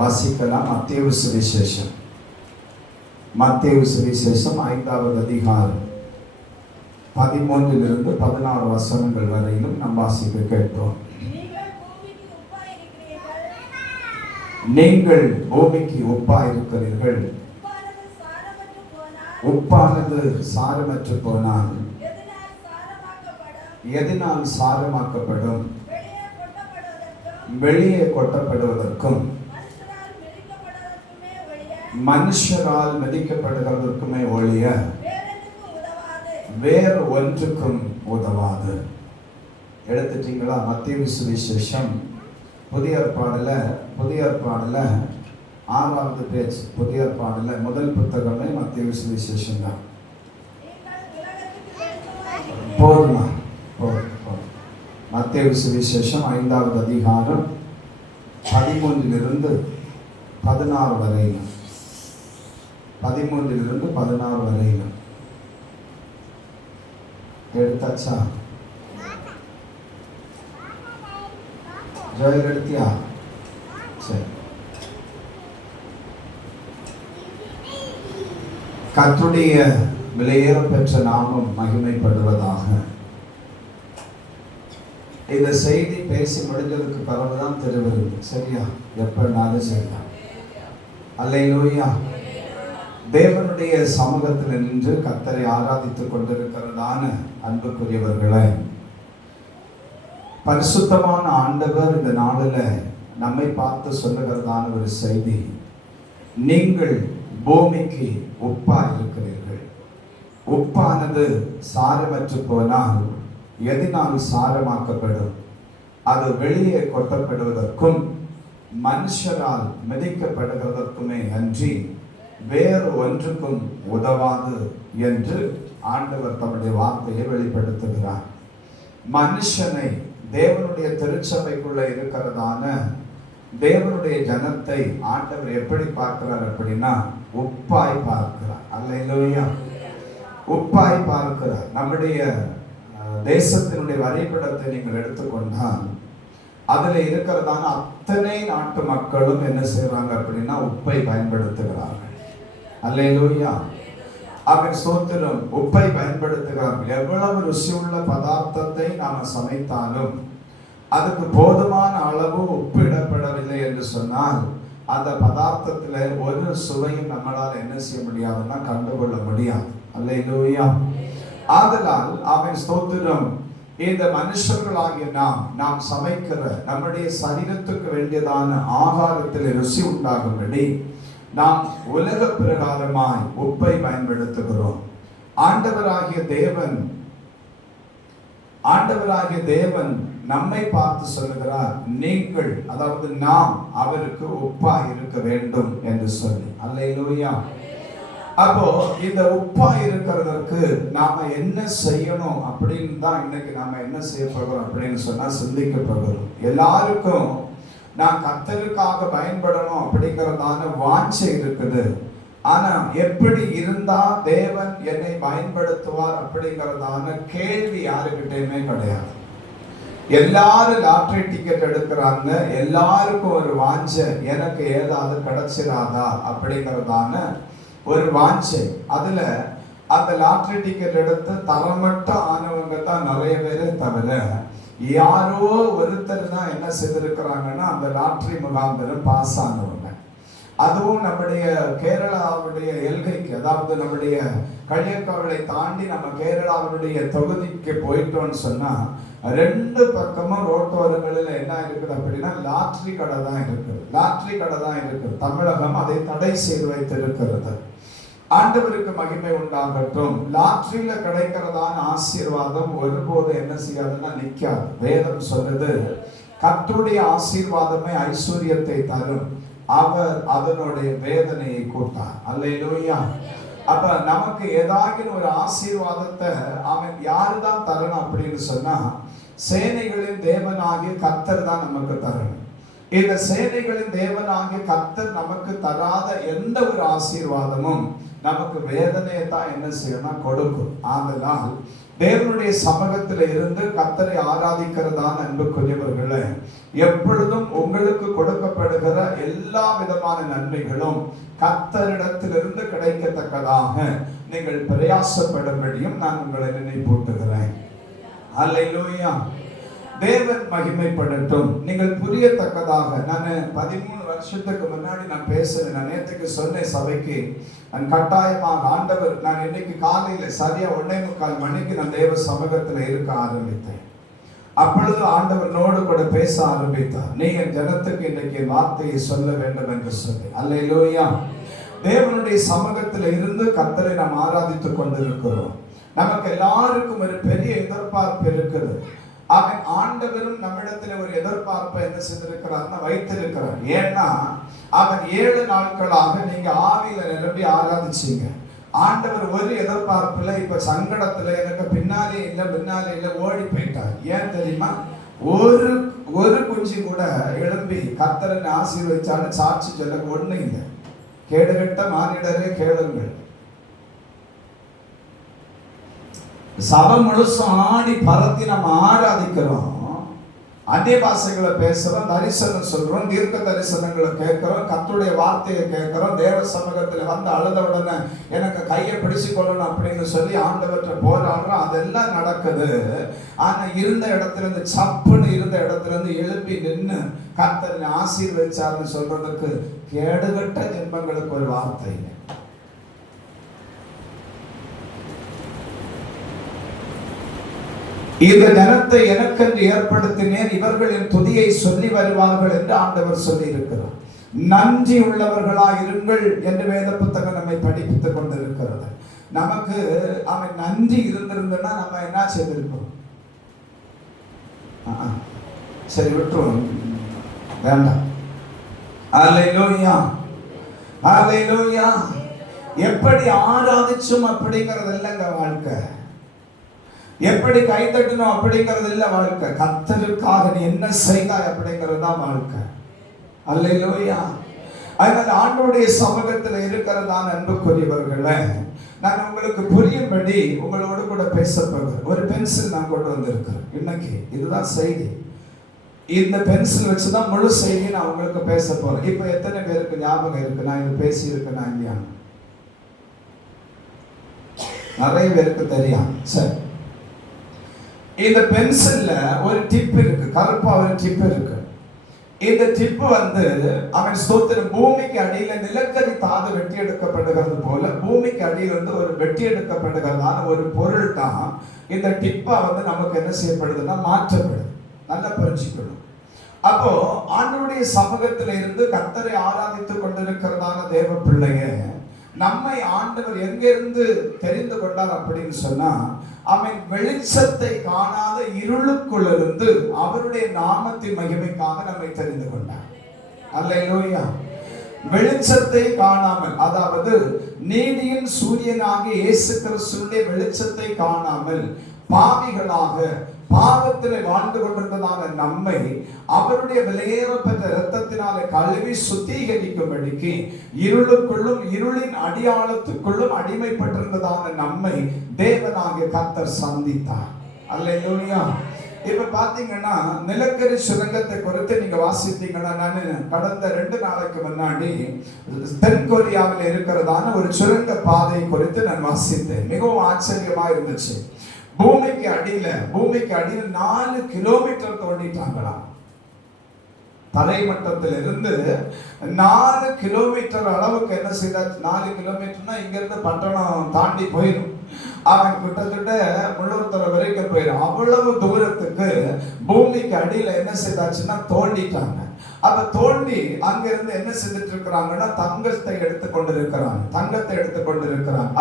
வாசிக்கலாம். மத்தேயு சுவிசேஷம் 5வது அதிகாரம் 13 16 வசனங்கள் வரையிலும் நாம் வாசிக்க கேட்போம். நீங்கள் பூமிக்கு உப்பாயிருக்கிறீர்கள். உப்பானது சாரமற்று போனால் எதனால் சாரமாக்கப்படும்? வெளியே கொட்டப்படுவதற்கும் மனுஷரால் மிதிக்கப்படுகிறதற்குமே ஒழிய வேறு ஒன்றுக்கும் உதவாது. எடுத்துட்டீங்களா? மத்தேயு சுவிசேஷம் புதிய ஏற்பாடுல 6வது பேஜ். புதிய ஏற்பாடுல முதல் புத்தகமே மத்தேயு சுவிசேஷம் தான். போதுமா? மத்தேயு சுவிசேஷம் 5வது அதிகாரம் 13 16 வரையிலும். 13 16 வரையிலும் எடுத்தாச்சா? ஜோயல் எடுத்தியா? சரி. கர்த்தருடைய விலையேற பெற்ற நாமம் மகிமைப்படுவதாக. இந்த செய்தி பேசி முடிஞ்சதுக்கு பிறகுதான் தெரிவது. சரியா? எப்பனாலும் சரியா? அல்லேலூயா. தேவனுடைய சமூகத்தில் நின்று கர்த்தரை ஆராதித்துக் கொண்டிருக்கிறதான அன்புக்குரியவர்களே, பரிசுத்தமான ஆண்டவர் இந்த நாளில் நம்மை பார்த்து சொல்லுகிறதான ஒரு செய்தி, நீங்கள் பூமிக்கு உப்பாய் இருக்கிறீர்கள். உப்பானது சாரமற்று போனால் எதனால் சாரமாக்கப்படும்? அது வெளியே கொட்டப்படுவதற்கும் மனுஷரால் மிதிக்கப்படுகிறதற்குமே அன்றி வேறு ஒன்றுக்கும் உதவாது என்று ஆண்டவர் தம்முடைய வார்த்தையை வெளிப்படுத்துகிறார். மனுஷனை, தேவனுடைய திருச்சபைக்குள்ள இருக்கிறதான தேவனுடைய ஜனத்தை ஆண்டவர் எப்படி பார்க்கிறார் அப்படின்னா, உப்பாய் பார்க்கிறார். அல்லேலூயா. உப்பாய் பார்க்கிறார். நம்முடைய தேசத்தினுடைய வரைபடத்தை நீங்கள் எடுத்துக்கொண்டால் அதுல இருக்கிறதான அத்தனை நாட்டு மக்களும் என்ன செய்யறாங்க அப்படின்னா உப்பை பயன்படுத்துகிறார்கள். அல்லேலூயா. அவன் சோத்திரம் உப்பை பயன்படுத்துகிறார்கள். எவ்வளவு ருசியுள்ள பதார்த்தத்தை நாம சமைத்தாலும் அதுக்கு போதுமான அளவு உப்பு இடப்படவில்லை என்று சொன்னால் அந்த பதார்த்தத்துல ஒரு சுவையும் நம்மளால் என்ன செய்ய முடியாதுன்னா கண்டுகொள்ள முடியாது. அல்லேலூயா. ஆதலால் அவன் ஸ்தோத்திரம், இந்த மனுஷர்களாகிய நாம் சமைக்கிற நம்முடைய சரீரத்துக்கு வேண்டியதான ஆகாரத்தில் ருசி உண்டாகும்படி நாம் உலக பிரகாரமாய் உப்பை பயன்படுத்துகிறோம். ஆண்டவராகிய தேவன் நம்மை பார்த்து சொல்லுகிறார், நீங்கள், அதாவது நாம் அவருக்கு உப்பா இருக்க வேண்டும் என்று சொல்லி. அல்லேலூயா. அப்போ இந்த உப்பா இருக்கிறதற்கு நாம என்ன செய்யணும் அப்படின்னு தான் இன்னைக்கு நாம என்ன செய்ய போகிறோம் அப்படின்னு சொன்னா சிந்திக்க போகிறோம். எல்லாருக்கும் நான் கர்த்தருக்காக பயன்படணும் அப்படிங்கிறதான வாஞ்சை இருக்குது. ஆனா எப்படி இருந்தா தேவன் என்னை பயன்படுத்துவார் அப்படிங்கிறதான கேள்வி யாருக்கிட்டையுமே கிடையாது. எல்லாரும் லாட்டரி டிக்கெட் எடுக்கிறாங்க. எல்லாருக்கும் ஒரு வாஞ்சை, எனக்கு ஏதாவது கிடைச்சிடாதா அப்படிங்கிறதான ஒரு வாஞ்சை. அதுல அந்த லாட்டரி டிக்கெட் எடுத்து தரமட்ட ஆனவங்க தான் நிறைய பேரை தவிர யாரோ ஒருத்தர் தான் என்ன செய்திருக்கிறாங்கன்னா அந்த லாட்டரி முகாந்திரம் பாஸ் ஆனவங்க. அதுவும் நம்முடைய கேரளாவுடைய எல்கைக்கு, அதாவது நம்முடைய களியக்காவலை தாண்டி நம்ம கேரளாவுடைய தொகுதிக்கு போயிட்டோம்னு சொன்னா 2 பக்கமும் ரோட்டோரங்களில் என்ன இருக்குது அப்படின்னா லாட்டரி கடை தான் இருக்குது. தமிழகம் அதை தடை செய்து வைத்திருக்கிறது. ஆண்டவருக்கு மகிமை உண்டாகட்டும். லாட்டரியில கிடைக்கிறதான ஆசீர்வாதம் ஒருபோது என்ன செய்யாதுன்னா நிக்காது. வேதம் சொல்லுது, கர்த்தருடைய ஆசீர்வாதமே ஐஸ்வர்யத்தை தரும், அவர் அதனுடைய வேதனையை கூட்டார். அல்லேலூயா. அப்ப நமக்கு ஏதாவது ஒரு ஆசீர்வாதத்தை அவன் யாருதான் தரணும் அப்படின்னு சொன்னா சேனைகளின் தேவனாகிய கர்த்தர் தான் நமக்கு தரணும். இந்த சேனைகளின் தேவனாகிய கர்த்தர் நமக்கு தராத எந்த ஒரு ஆசீர்வாதமும் நமக்கு வேதனையை தான் என்ன செய்யணும் கொடுக்கும். ஆதலால் தேவனுடைய சமூகத்தில் இருந்து கர்த்தரை ஆராதிக்கிறதான அன்புக்குரியவர்களே, எப்பொழுதும் உங்களுக்கு கொடுக்கப்படுகிற எல்லா விதமான நன்மைகளும் கர்த்தரிடத்திலிருந்து கிடைக்கத்தக்கதாக நீங்கள் பிரயாசப்படும்படியும் நான் உங்களை நினைப்பூட்டுகிறேன். அல்லேலூயா. தேவன் மகிமைப்படட்டும். நீங்கள் புரியத்தக்கதாக, நான் 13 வருஷத்துக்கு முன்னாடி நான் பேசுறேன். நான் நேற்றுக்கு சொன்னேன் சபைக்கு, நான் கட்டாயமாக ஆண்டவர், நான் இன்னைக்கு காலையில சரியா 1:45 மணிக்கு நான் தேவ சமூகத்தில் இருக்க ஆரம்பித்தேன். அப்பொழுது ஆண்டவர் நோடு கூட பேச ஆரம்பித்தார். நீங்க ஜனத்துக்கு இன்னைக்கு வார்த்தையை சொல்ல வேண்டும் என்று சொல்லி. அல்லேலூயா. தேவனுடைய சமூகத்தில் இருந்து கர்த்தரை நாம் ஆராதித்துக் கொண்டிருக்கிறோம். நமக்கு எல்லாருக்கும் ஒரு பெரிய எதிர்பார்ப்பு இருக்குது. அவன் ஆண்டவரும் நம்மிடத்தில் ஒரு எதிர்பார்ப்பை என்ன செய்திருக்கிறார்னா வைத்திருக்கிறார். ஏன்னா அவன் 7 நாட்களாக நீங்க ஆவியில நிரம்பி ஆராதிச்சீங்க. ஆண்டவர் ஒரு எதிர்பார்ப்புல இப்ப சங்கடத்துல எனக்கு பின்னாலே இல்ல ஓடி போயிட்டார். ஏன் தெரியுமா? ஒரு குஞ்சு கூட எழும்பி கர்த்தரனை ஆசீர்வதிச்சாலும் சாட்சி சொல்ல ஒண்ணு இல்லை. கேடுகட்ட மானிடரே கேளுங்கள். சபை முழுசும் ஆடி பரத்தி நம்ம ஆராதிக்கிறோம், அந்நிய பாஷைகளை பேசுறோம், தரிசனம் சொல்றோம், தீர்க்க தரிசனங்களை கேட்கிறோம், கர்த்தருடைய வார்த்தையை கேட்கிறோம். தேவ சமூகத்தில் வந்து அழுத உடனே எனக்கு கையை பிடிச்சு கொள்ளணும் அப்படின்னு சொல்லி ஆண்டவற்றை போராடுறோம். அதெல்லாம் நடக்குது. ஆனா இருந்த இடத்துல இருந்து சப்புன்னு இருந்த இடத்துல இருந்து எழுப்பி நின்று கர்த்தரை ஆசீர்வதிச்சாருன்னு சொல்றதுக்கு கேடுகட்ட ஜென்மங்களுக்கு ஒரு வார்த்தை. இந்த ஜனத்தை எனக்கென்று ஏற்படுத்தினேன், இவர்கள் என் துதியை சொல்லி வருவார்கள் என்று ஆண்டவர் சொல்லி இருக்கிறார். நன்றி உள்ளவர்களாய் இருங்கள் என்று வேத புத்தகம் நம்மை படிப்பித்துக் கொண்டிருக்கிறது. நமக்கு அவன் நன்றி இருந்திருந்தா நம்ம என்ன செய்திருப்போம்? சரி விட்டுருவோம், வேண்டாம். அல்லேலூயா, அல்லேலூயா. எப்படி ஆராதிச்சும் அப்படிங்கிறது இல்லைங்க வாழ்க்கை. எப்படி கை தட்டணும் அப்படிங்கிறது இல்ல வாழ்க்கை. கர்த்தருக்காக நீ என்ன செய்தாய் அப்படிங்கிறது தான் வாழ்க்கை. அல்லேலூயா. அதனால ஆண்டவருடைய சமூகத்தில் இருக்கிறதான அன்புக்குரியவர்களே, நான் உங்களுக்கு புரியும்படி உங்களோடு கூட பேச போகிறேன். ஒரு பென்சில் நான் கொண்டு வந்திருக்கிறேன் இன்னைக்கு. இதுதான் செய்தி. இந்த பென்சில் வச்சுதான் முழு செய்தி நான் உங்களுக்கு பேச போறேன். இப்ப எத்தனை பேருக்கு ஞாபகம் இருக்கு நான் இது பேசி இருக்கேனா இல்லையா? நிறைய பேருக்கு தெரியும். சரி, இந்த பென்சில்ல ஒரு டிப் இருக்கு, கருப்பா ஒரு டிப் இருக்கு. இந்த டிப் வந்து அவன் ஸ்தோத்திரம் பூமிக்கு அடியில நிலக்கரி தாது வெட்டி எடுக்கப்படுகிறது போல பூமிக்கு அடியில் வந்து ஒரு வெட்டி எடுக்கப்படுகிறதான ஒரு பொருள் தான் இந்த டிப்பா வந்து நமக்கு என்ன செய்யப்படுதுன்னா மாற்றப்படுது. நல்லா புரிஞ்சுக்கணும். அப்போ ஆண்டவருடைய சமூகத்தில இருந்து கர்த்தரை ஆராதித்துக் கொண்டிருக்கிறதான தேவ பிள்ளைய நம்மை ஆண்டவர் எங்கிருந்து தெரிந்து கொண்டார் அப்படின்னு சொன்னா, அவன் வெளிச்சத்தை காணாத இருளுக்குள்ளிருந்து அவருடைய நாமத்தின் மகிமைக்காக நம்மை தெரிந்து கொண்டார். அல்லேலூயா. வெளிச்சத்தை காணாமல், அதாவது நீதியின் சூரியனாகிய இயேசு கிறிஸ்துவினுடைய வெளிச்சத்தை காணாமல் பாவிகளாக பாவத்திலே வாழ்ந்து கொண்டிருந்ததான நம்மை அவருடைய விலையேறப்பட்ட இரத்தத்தினாலே கழுவி சுத்திகரிக்கும்படிக்கு இருளுக்குள்ளும் இருளின் அடியாளத்துக்குள்ளும் அடிமைப்பட்டிருந்ததான நம்மை தேவனாகிய கர்த்தர் சந்தித்தார். அல்லேலூயா. இப்ப பாத்தீங்கன்னா நிலக்கரி சுரங்கத்தை குறித்து நீங்க வாசித்தீங்கன்னா, நான் கடந்த 2 நாளைக்கு முன்னாடி தென்கொரியாவில் இருக்கிறதான ஒரு சுரங்க பாதை குறித்து நான் வாசித்தேன். மிகவும் ஆச்சரியமா இருந்துச்சு. பூமிக்கு அடியில் 4 கிலோமீட்டர் தோண்டிட்டாங்களாம். தரைமட்டத்தில் இருந்து 4 கிலோமீட்டர் அளவுக்கு என்ன செய்தாச்சு? 4 கிலோமீட்டர்னா இங்க இருந்து பட்டணம் தாண்டி போயிடும். அவன் கிட்டத்தட்ட முள்ளூர்துறை வரைக்கும் போயிடும். அவ்வளவு தூரத்துக்கு பூமிக்கு அடியில என்ன செய்தாச்சுன்னா தோண்டிட்டாங்க. அப்ப தோண்டி அங்க இருந்து என்ன செஞ்சுட்டு இருக்கிறாங்கன்னா தங்கத்தை எடுத்துக் கொண்டிருக்கிறாங்க.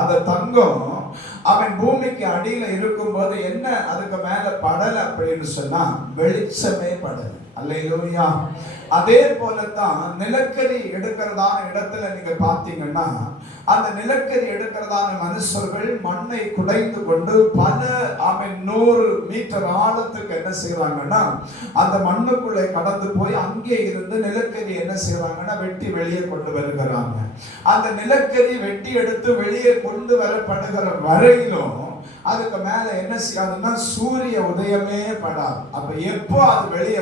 அந்த தங்கம் அவன் பூமிக்கு அடியில இருக்கும் போது என்ன அதுக்கு மேல படல அப்படின்னு சொன்னா வெளிச்சமே படல. அல்லேலூயா. அதே போலதான் நிலக்கரி எடுக்கிறதான இடத்துல நீங்க பாத்தீங்கன்னா, அந்த நிலக்கரி எடுக்கிறதான மனுஷர்கள் மண்ணை குடைந்து கொண்டு பல 100 மீட்டர் ஆழத்துக்கு என்ன செய்யறாங்கன்னா அந்த மண்ணுக்குள்ளே கடந்து போய் அங்கே இருந்து நிலக்கரி என்ன செய்யறாங்கன்னா வெட்டி வெளியே கொண்டு வருகிறாங்க. அந்த நிலக்கரி வெட்டி எடுத்து வெளியே கொண்டு வரப்படுகிற வரையிலும் அதுக்கு மேல என்ன செய்யாதுன்னா சூரிய உதயமே படாது. அப்ப எப்போ அது வெளியே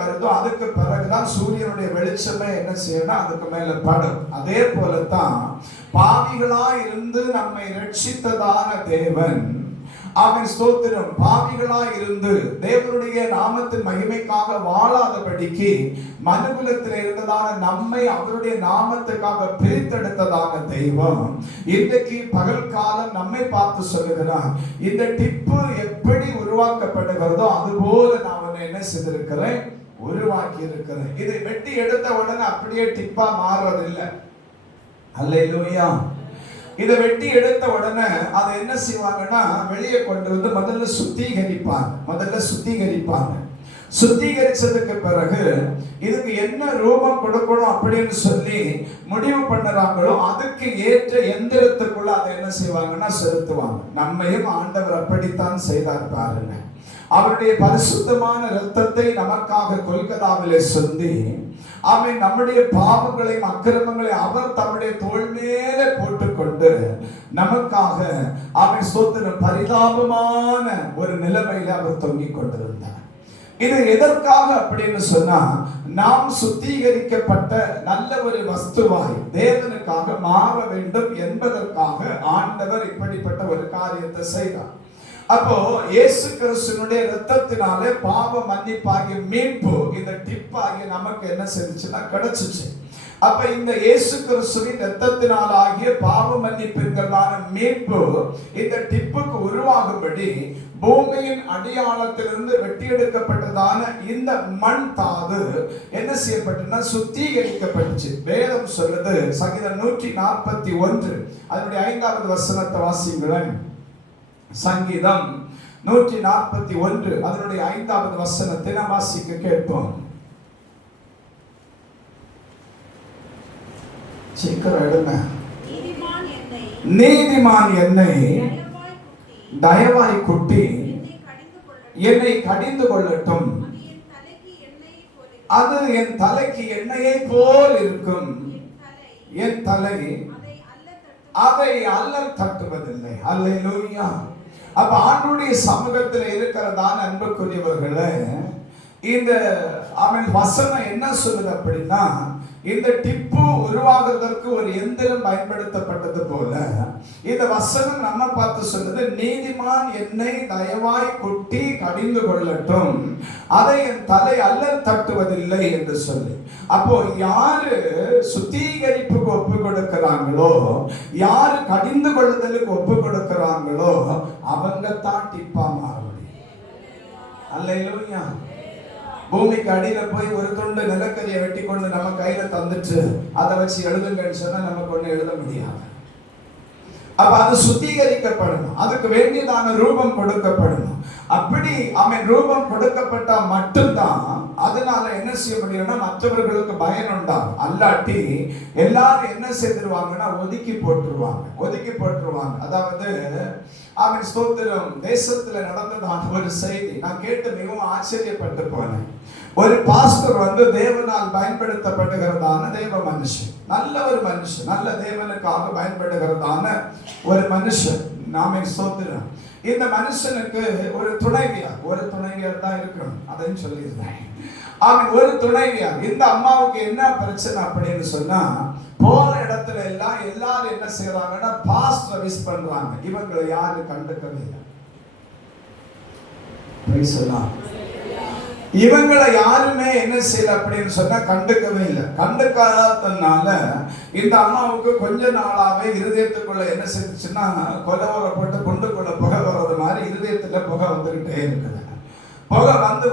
வருதோ அதுக்கு பிறகுதான் சூரியனுடைய வெளிச்சமே என்ன செய்யணும், அதுக்கு மேல படும். அதே போலத்தான் பாவிகளா இருந்து நம்மை ரட்சித்ததான தேவன், அவன் ஸ்தோத்திரம், பாவிகளா இருந்து தேவனுடைய நாமத்தின் மகிமைக்காக வாழாதபடிக்கு மனுகுலத்தில் இருந்ததான நம்மை அவருடைய நாமத்துக்காக பிரித்தெடுத்ததான தெய்வம் இன்றைக்கு பகல் காலம் நம்மை பார்த்து சொல்லுகிறார், இந்த டிப்பு எப்படி உருவாக்கப்படுகிறதோ அதுபோல நான் உன்னை என்ன செய்திருக்கிறேன், உருவாக்கி இருக்கிறேன். இதை வெட்டி எடுத்த உடனே அப்படியே டிப்பா மாறுறதில்லை. அல்லேலூயா. இதை வெட்டி எடுத்த உடனே அதை என்ன செய்வாங்கன்னா வெளியே கொண்டு வந்து முதல்ல சுத்திகரிப்பாங்க. சுத்திகரிச்சதுக்கு பிறகு இதுக்கு என்ன ரூபம் கொடுக்கணும் அப்படின்னு சொல்லி முடிவு பண்ணுறாங்களோ அதுக்கு ஏற்ற எந்திரத்துக்குள்ள அதை என்ன செய்வாங்கன்னா செலுத்துவாங்க. நம்மையும் ஆண்டவர் அப்படித்தான் செய்தார் பாருங்க. அவருடைய பரிசுத்தமான இரத்தத்தை நமக்காக கொல்கதாவிலே சிந்தி அவன் நம்முடைய பாவங்களையும் அக்கிரமங்களையும் அவர் தம்முடைய தோள் மேலே போட்டுக்கொண்டு நமக்காக அவன் ஸ்தோத்திரம் பரிதாபமான ஒரு நிலைமையில அவர் தொங்கிக் கொண்டிருந்தார். இது எதற்காக அப்படின்னு சொன்னா, நாம் சுத்திகரிக்கப்பட்ட நல்ல ஒரு வஸ்துவாய் தேவனுக்காக மாற வேண்டும் என்பதற்காக ஆண்டவர் இப்படிப்பட்ட ஒரு காரியத்தை செய்தார். அப்போ இயேசு கிறிஸ்துவினுடைய இரத்தத்தினாலே பாவ மன்னிப்பாகிய மீட்பு இந்த டிப்பாகிய நமக்கு என்ன செஞ்சுச்சுன்னா கிடைச்சிச்சு. அப்ப இந்த இயேசு கிறிஸ்துவின் இரத்தத்தினால் ஆகிய பாவ மன்னிப்புங்கிறதான மீட்பு இந்த டிப்புக்கு உருவாகும்படி பூமியின் அடியாளத்திலிருந்து வெட்டி எடுக்கப்பட்டதான இந்த மண் தாது என்ன செய்யப்பட்டுன்னா சுத்திகரிக்கப்பட்டுச்சு. வேதம் சொல்லுது, சங்கீதம் 141 அதனுடைய 5வது வசனத்தை வாசிங்களேன். சங்கீதம் 141 அதனுடைய 5வது வசனத்தை நாம் வாசிக்க கேட்போம். சீக்கிரம் எடுங்க. நீதிமான் என்னை தயவாய் குட்டி என்னை கடிந்து கொள்ளட்டும், அது என் தலைக்கு எண்ணெயை போல் இருக்கும், என் தலை அதை அல்லல் தட்டுவதில்லை. அல்லேலூயா. அப்ப ஆண்டவருடைய சமூகத்தில் இருக்கிறதான அன்புக்குரியவர்களே, இந்த அவன் வசனம் என்ன சொல்லுது அப்படின்னா, இந்த டிப்பு உருவாகுவதற்கு ஒரு எந்திரம் பயன்படுத்தப்பட்டது போல இந்த வசனம் நம்ம பார்த்து சொல்லுது, நீதிமான் என்னை தயவாய் குட்டி கடிந்து கொள்ளட்டும், அதை என் தலை அல்லல் தட்டுவதில்லை என்று சொல்லி. அப்போ யாரு சுத்திகரிப்புக்கு ஒப்பு கொடுக்கிறாங்களோ, யாரு கடிந்து கொள்ளுதலுக்கு ஒப்பு கொடுக்கிறாங்களோ அவங்க தான் டிப்பா மாற முடியும். அல்லேலூயா. பூமிக்கு அடியில போய் ஒரு துண்டு நிலக்கரியை வெட்டி கொண்டு நம்ம கையில தந்துட்டு அதை வச்சு எழுதுங்கன்னு சொன்னா நமக்கு ஒண்ணு எழுத முடியாது. அப்ப அது சுத்திகரிக்கப்படணும், அதுக்கு வேண்டியதான ரூபம் கொடுக்கப்படணும். அப்படி அவன் ரூபம் கொடுக்கப்பட்டா மட்டும்தான் அதனால என்ன செய்ய முடியும்னா மற்றவர்களுக்கு பயன் உண்டாகும். அல்லாட்டி எல்லாரும் என்ன செய்திருவாங்கன்னா ஒதுக்கி போட்டுருவாங்க. அதாவது அவன் ஸ்தோத்திரம் தேசத்துல நடந்ததான ஒரு செய்தி நான் கேட்டு மிகவும் ஆச்சரியப்பட்டு போனேன். ஒரு பாஸ்டர் தேவனால் பயன்படுத்தப்படுகிறதான தேவ மனுஷன், நல்ல ஒரு மனுஷன், நல்ல தேவனுக்காக பயன்படுகிறதான ஒரு மனுஷன். நாம ஸ்தோத்திரம். இந்த மனுஷனுக்கு ஒரு துணைவியார் தான் இருக்கணும், அதையும் சொல்லியிருந்தேன். அவன் ஒரு துணைவியார். இந்த அம்மாவுக்கு என்ன பிரச்சனை அப்படின்னு சொன்னா, போற இடத்துல எல்லாம் எல்லாரும் என்ன செய்யறாங்கன்னா பாஸ்டரை மிஸ் பண்றாங்க. இவங்களை யாரு கண்டுக்கவே இல்லை. இவங்களை யாருமே என்ன செய்யல அப்படின்னு சொன்னா கண்டுக்கவே இல்லை. கண்டுக்காதனால இந்த அம்மாவுக்கு கொஞ்ச நாளாவே இருதயத்துக்குள்ள என்ன செஞ்சுச்சுன்னா கொலவரை போட்டு குண்டுக்குள்ள புகை வர்றது மாதிரி இருதயத்துல புகை வந்துகிட்டே இருக்குது. புகை வந்து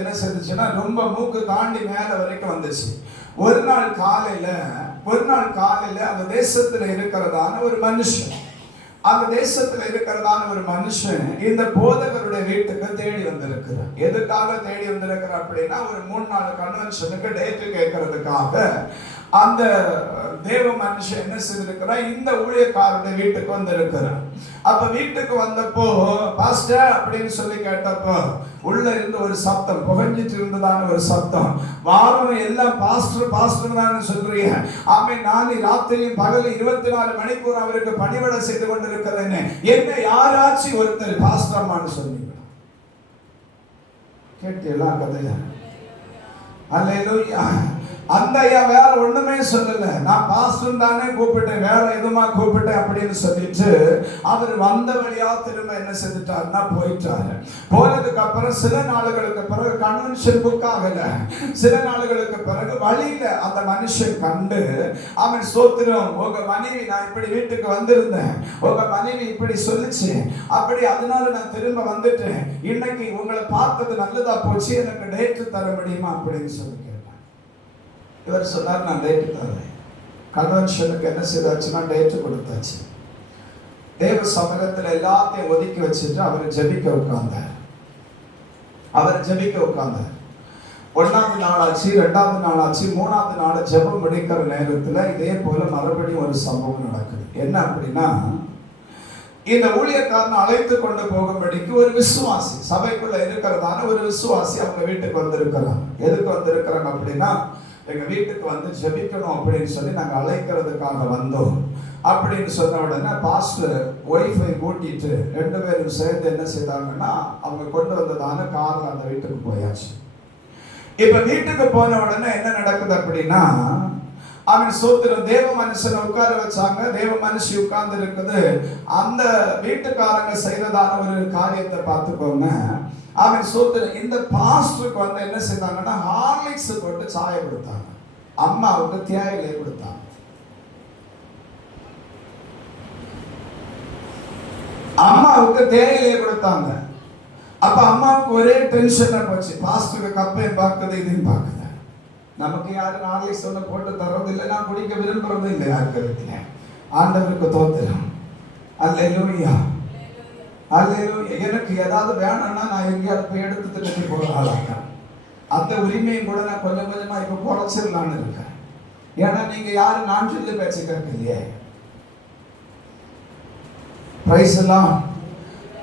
என்ன செஞ்சுச்சுன்னா ரொம்ப மூக்கு தாண்டி மேல வரைக்கும் வந்துச்சு. ஒரு நாள் காலையில அந்த தேசத்துல இருக்கிறதான ஒரு மனுஷன், இந்த போதகருடைய வீட்டுக்கு தேடி வந்திருக்கிறார். எதுக்காக தேடி வந்திருக்கிறார் அப்படின்னா, ஒரு 3-4 கன்வென்ஷனுக்கு டேட் கேட்கறதுக்காக அந்த தேவ மனுஷன் என்ன செய்திருக்கிறார், இந்த ஊழியக்காரருடைய வீட்டுக்கு வந்திருக்கிறார். அப்ப வீட்டுக்கு வந்தப்போ பாஸ்டர் அப்படின்னு சொல்லி கேட்டப்போ உள்ள இருந்து ஒரு சத்தம், புகஞ்சிட்டு இருந்ததான ஒரு சத்தம். வாரம் எல்லாம் பாஸ்டர் பாஸ்டர் தான் சொல்றீங்க. ஆமே, நான் ராத்திரியும் பகல் 24 மணிக்கூர் அவருக்கு பணிவிடை செய்து கொண்டிருக்கிறேன்னு என்ன யாராச்சும் ஒருத்தர் பாஸ்டர்மான்னு சொன்னீங்க? கேட்டீங்களா கதையா? அல்லேலூயா. அந்த ஐயா வேற ஒண்ணுமே சொல்லல, நான் பாஸ்டர் தானே கூப்பிட்டேன், வேற எதுமா கூப்பிட்டேன் அப்படின்னு சொல்லிட்டு அவர் வந்த வழியா திரும்ப என்ன செஞ்சுட்டாருன்னா போயிட்டாரு. போனதுக்கு அப்புறம் சில நாளுகளுக்கு பிறகு கன்வென்ஷன் புக் ஆகல. சில நாளுகளுக்கு பிறகு வழியில அந்த மனுஷன் கண்டு, அவன் ஸ்தோத்திரம், உங்க மனைவி நான் இப்படி வீட்டுக்கு வந்திருந்தேன், உங்க மனைவி இப்படி சொல்லிச்சு, அப்படி அதனால நான் திரும்ப வந்துட்டேன், இன்னைக்கு உங்களை பார்த்தது நல்லதா போச்சு, எனக்கு டேட்டு தர முடியுமா அப்படின்னு சொல்லி கேட்டேன். இவர் சொன்னார், நான் டேட்டு தரேன். கன்வென்ஷனுக்கு என்ன செய்தாச்சுன்னா டேட்டு கொடுத்தாச்சு. தேவ சமூகத்தில் எல்லாத்தையும் ஒதுக்கி வச்சுட்டு அவர் ஜெபிக்க உட்கார்ந்தார். ஒன்னாவது நாள் ஆச்சு, 2வது நாள் ஆச்சு, 3வது நாள் ஜெபம் முடிக்கிற நேரத்தில் இதே போல மறுபடியும் ஒரு சம்பவம் நடக்குது. என்ன அப்படின்னா, இந்த ஊழியக்காரனை அழைத்து கொண்டு போகும்படிக்கு ஒரு விசுவாசி, சபைக்குள்ள இருக்கிறதான ஒரு விசுவாசி அவங்க வீட்டுக்கு வந்திருக்கிறாங்க. எதுக்கு வந்திருக்கிறாங்க அப்படின்னா, எங்க வீட்டுக்கு வந்து ஜெபிக்கணும் அப்படின்னு சொல்லி நாங்கள் அழைக்கிறதுக்காக வந்தோம் அப்படின்னு சொன்ன உடனே பாஸ்டர் ஒய்ஃபை கூட்டிட்டு 2 பேரும் சேர்ந்து என்ன செய்தாங்கன்னா, அவங்க கொண்டு வந்ததான கார் அந்த வீட்டுக்கு போயாச்சு. இப்ப வீட்டுக்கு போன உடனே என்ன நடக்குது அப்படின்னா, அவன் சோத்திரம் தேவ மனுஷனை உட்கார வச்சாங்க. தேவ மனுஷி உட்கார்ந்து இருக்குது. அந்த வீட்டுக்காரங்க செய்ததான ஒரு காரியத்தை பார்த்துக்கோங்க. அவன் சோத்திரம் இந்த பாஸ்டருக்கு வந்து என்ன செய்தாங்கன்னா, ஹார்லிக்ஸ் போட்டு சாய கொடுத்தாங்க, அம்மாவுக்கு தேயிலை கொடுத்தாங்க. அம்மாவுக்கு தேயிலை கொடுத்தாங்க. அப்ப அம்மாவுக்கு ஒரே டென்ஷன் போச்சு, பாஸ்டருக்கு கப்பையும் பார்க்குது இதையும் பார்க்குது. நமக்கு யாரும் ஹார்லிக்ஸ் ஒன்று போட்டு தர்றதில்லை, நான் குடிக்க விரும்புறது இல்லை யாருக்கு. ஆண்டவருக்கு தோத்திரம். அல்லேலூயா, அல்லேலூயா. எனக்கு ஏதாவது வேணும்னா நான் எங்கேயாவது போய் எடுத்து திருப்பி போகிற ஆளாங்க. அந்த உரிமையும் கூட நான் கொஞ்சம் கொஞ்சமா இப்ப குறைச்சிடலான்னு இருக்கேன். ஏன்னா நீங்க யாரும் நான் சொல்லி பேச்சுக்கிறது இல்லையே. பிரைஸ் எல்லாம்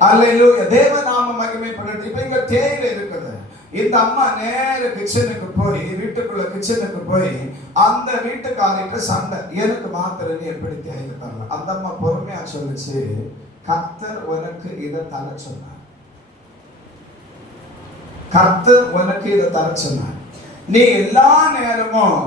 அல்லேலூயா. தேவ நாம மகிமைப்படட்டும். இப்ப இங்க தேயிலை இருக்குது. இந்த அம்மா நேர கிச்சனுக்கு போய், வீட்டுக்குள்ள கிச்சனுக்கு போய் அந்த வீட்டுக்காரிட்ட சண்டை, எனக்கு மாத்திரம் நீ எப்படி தேயிலை தரலாம். அந்த அம்மா பொறுமையா சொல்லிச்சு, கர்த்தர் உனக்கு இதை தர சொன்னார், கர்த்தர் உனக்கு இதை தர சொன்னார். நீ எல்லா நேரமும்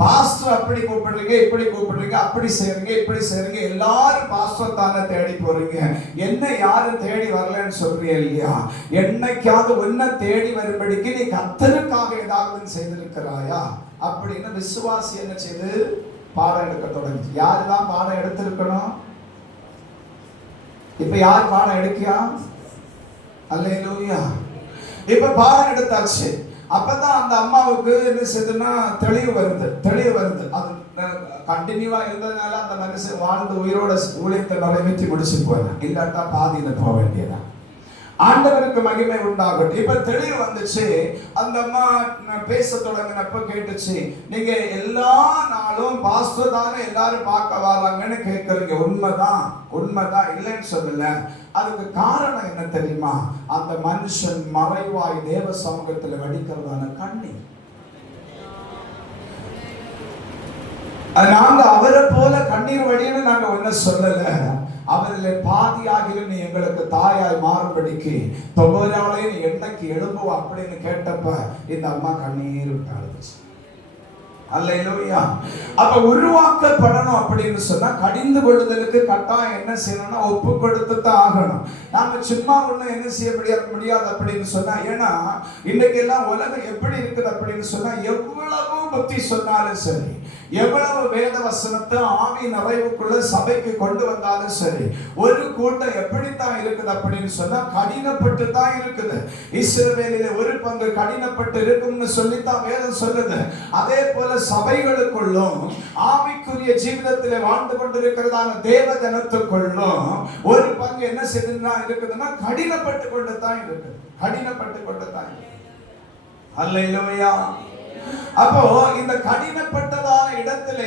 பாஸ்டர் அப்படி கூப்பிடுறீங்க, இப்படி கூப்பிடுறீங்க, அப்படி செய்யறீங்க, இப்படி செய்யறீங்க, எல்லாரும் பாஸ்டர் தானே தேடி போறீங்க, என்ன யாரும் தேடி வரலன்னு சொல்றீங்க இல்லையா? என்னைக்காவது உன்னை தேடி வரும்படிக்கு நீ கர்த்தருக்காக ஏதாவது செய்திருக்கிறாயா அப்படின்னு விசுவாசி என்ன செய்து பாடம் எடுக்க தொடங்கி. யாருதான் பாடம் எடுத்திருக்கணும்? இப்ப யார் பாடம் எடுக்கியா? அல்லேலூயா. இப்ப பாடம் எடுத்தாச்சு. அப்பதான் அந்த அம்மாவுக்கு என்ன செய்யுதுன்னா தெளிவு வருது. அது கண்டினியூவா இருந்ததுனால அந்த மனுஷன் வாழ்ந்து உயிரோட ஊழியத்தை நிறைவேற்றி முடிச்சு போயிடும், இல்லாட்டா பாதியில போக வேண்டியதான். ஆண்டவருக்கு மகிமை உண்டாகட்டும். இப்ப தெளிவு வந்துச்சு. அந்த அம்மா பேச தொடங்கினப்ப கேட்டுச்சு, நீங்க எல்லா நாளும் பாஸ்டர் தானே எல்லாரும் பார்க்க வராங்கன்னு கேட்கறீங்க. உண்மைதான், இல்லைன்னு சொல்லல. அதுக்கு காரணம் என்ன தெரியுமா? அந்த மனுஷன் மறைவாய் தேவ சமூகத்தில் வடிக்கிறதான கண்ணீர். நாங்க அவரை போல கண்ணீர் வடின்னு நாங்க ஒன்ன சொல்லல. அவரில் பாதியாகிலும் நீ எங்களுக்கு தாயாய் மாறும்படிக்கு தொகுதியாலே நீ என்னைக்கு எழும்புவா அப்படின்னு கேட்டப்ப இந்த அம்மா கண்ணீர் விட்டாளுச்சு. அல்லேலூயா. அப்ப உருவாக்கப்படணும் அப்படின்னு சொன்னா கடிந்து கொள்ளுதலுக்கு கட்டாயம் என்ன செய்யணும்னா ஒப்பு கொடுத்து தான் ஆகணும். நாம சும்மா ஒண்ணு என்ன செய்ய முடியாது அப்படின்னு சொன்னா, ஏன்னா இன்னைக்கு எல்லாம் உலகம் எப்படி இருக்குது அப்படின்னு சொன்னா, எவ்வளவு புத்தி சொன்னாலும் சரி, எவ்வளவு வேத வசனத்தை ஆவி நிறைவுக்குள்ள சபைக்கு கொண்டு வந்தாலும் சரி, ஒரு கூட்டம் எப்படித்தான் இருக்குது அப்படின்னு சொன்னா கடினப்பட்டு தான் இருக்குது. இஸ்ரவேலிலே ஒரு பங்கு கடினப்பட்டு இருக்கும்னு சொல்லித்தான் வேதம் சொல்லுது. அதே போல சபைகளுக்குள்ளும் ஆவிக்குரிய ஜீவிதத்திலே வாழ்ந்து கொண்டிருக்கிறதான தேவ ஜனத்துக்குள்ளும் ஒரு பங்கு என்ன செய்துன்னா இருக்குதுன்னா கடினப்பட்டு கொண்டு தான் இருக்குது. அல்லேலூயா. அப்போ இந்த கடினப்பட்டதான இடத்துல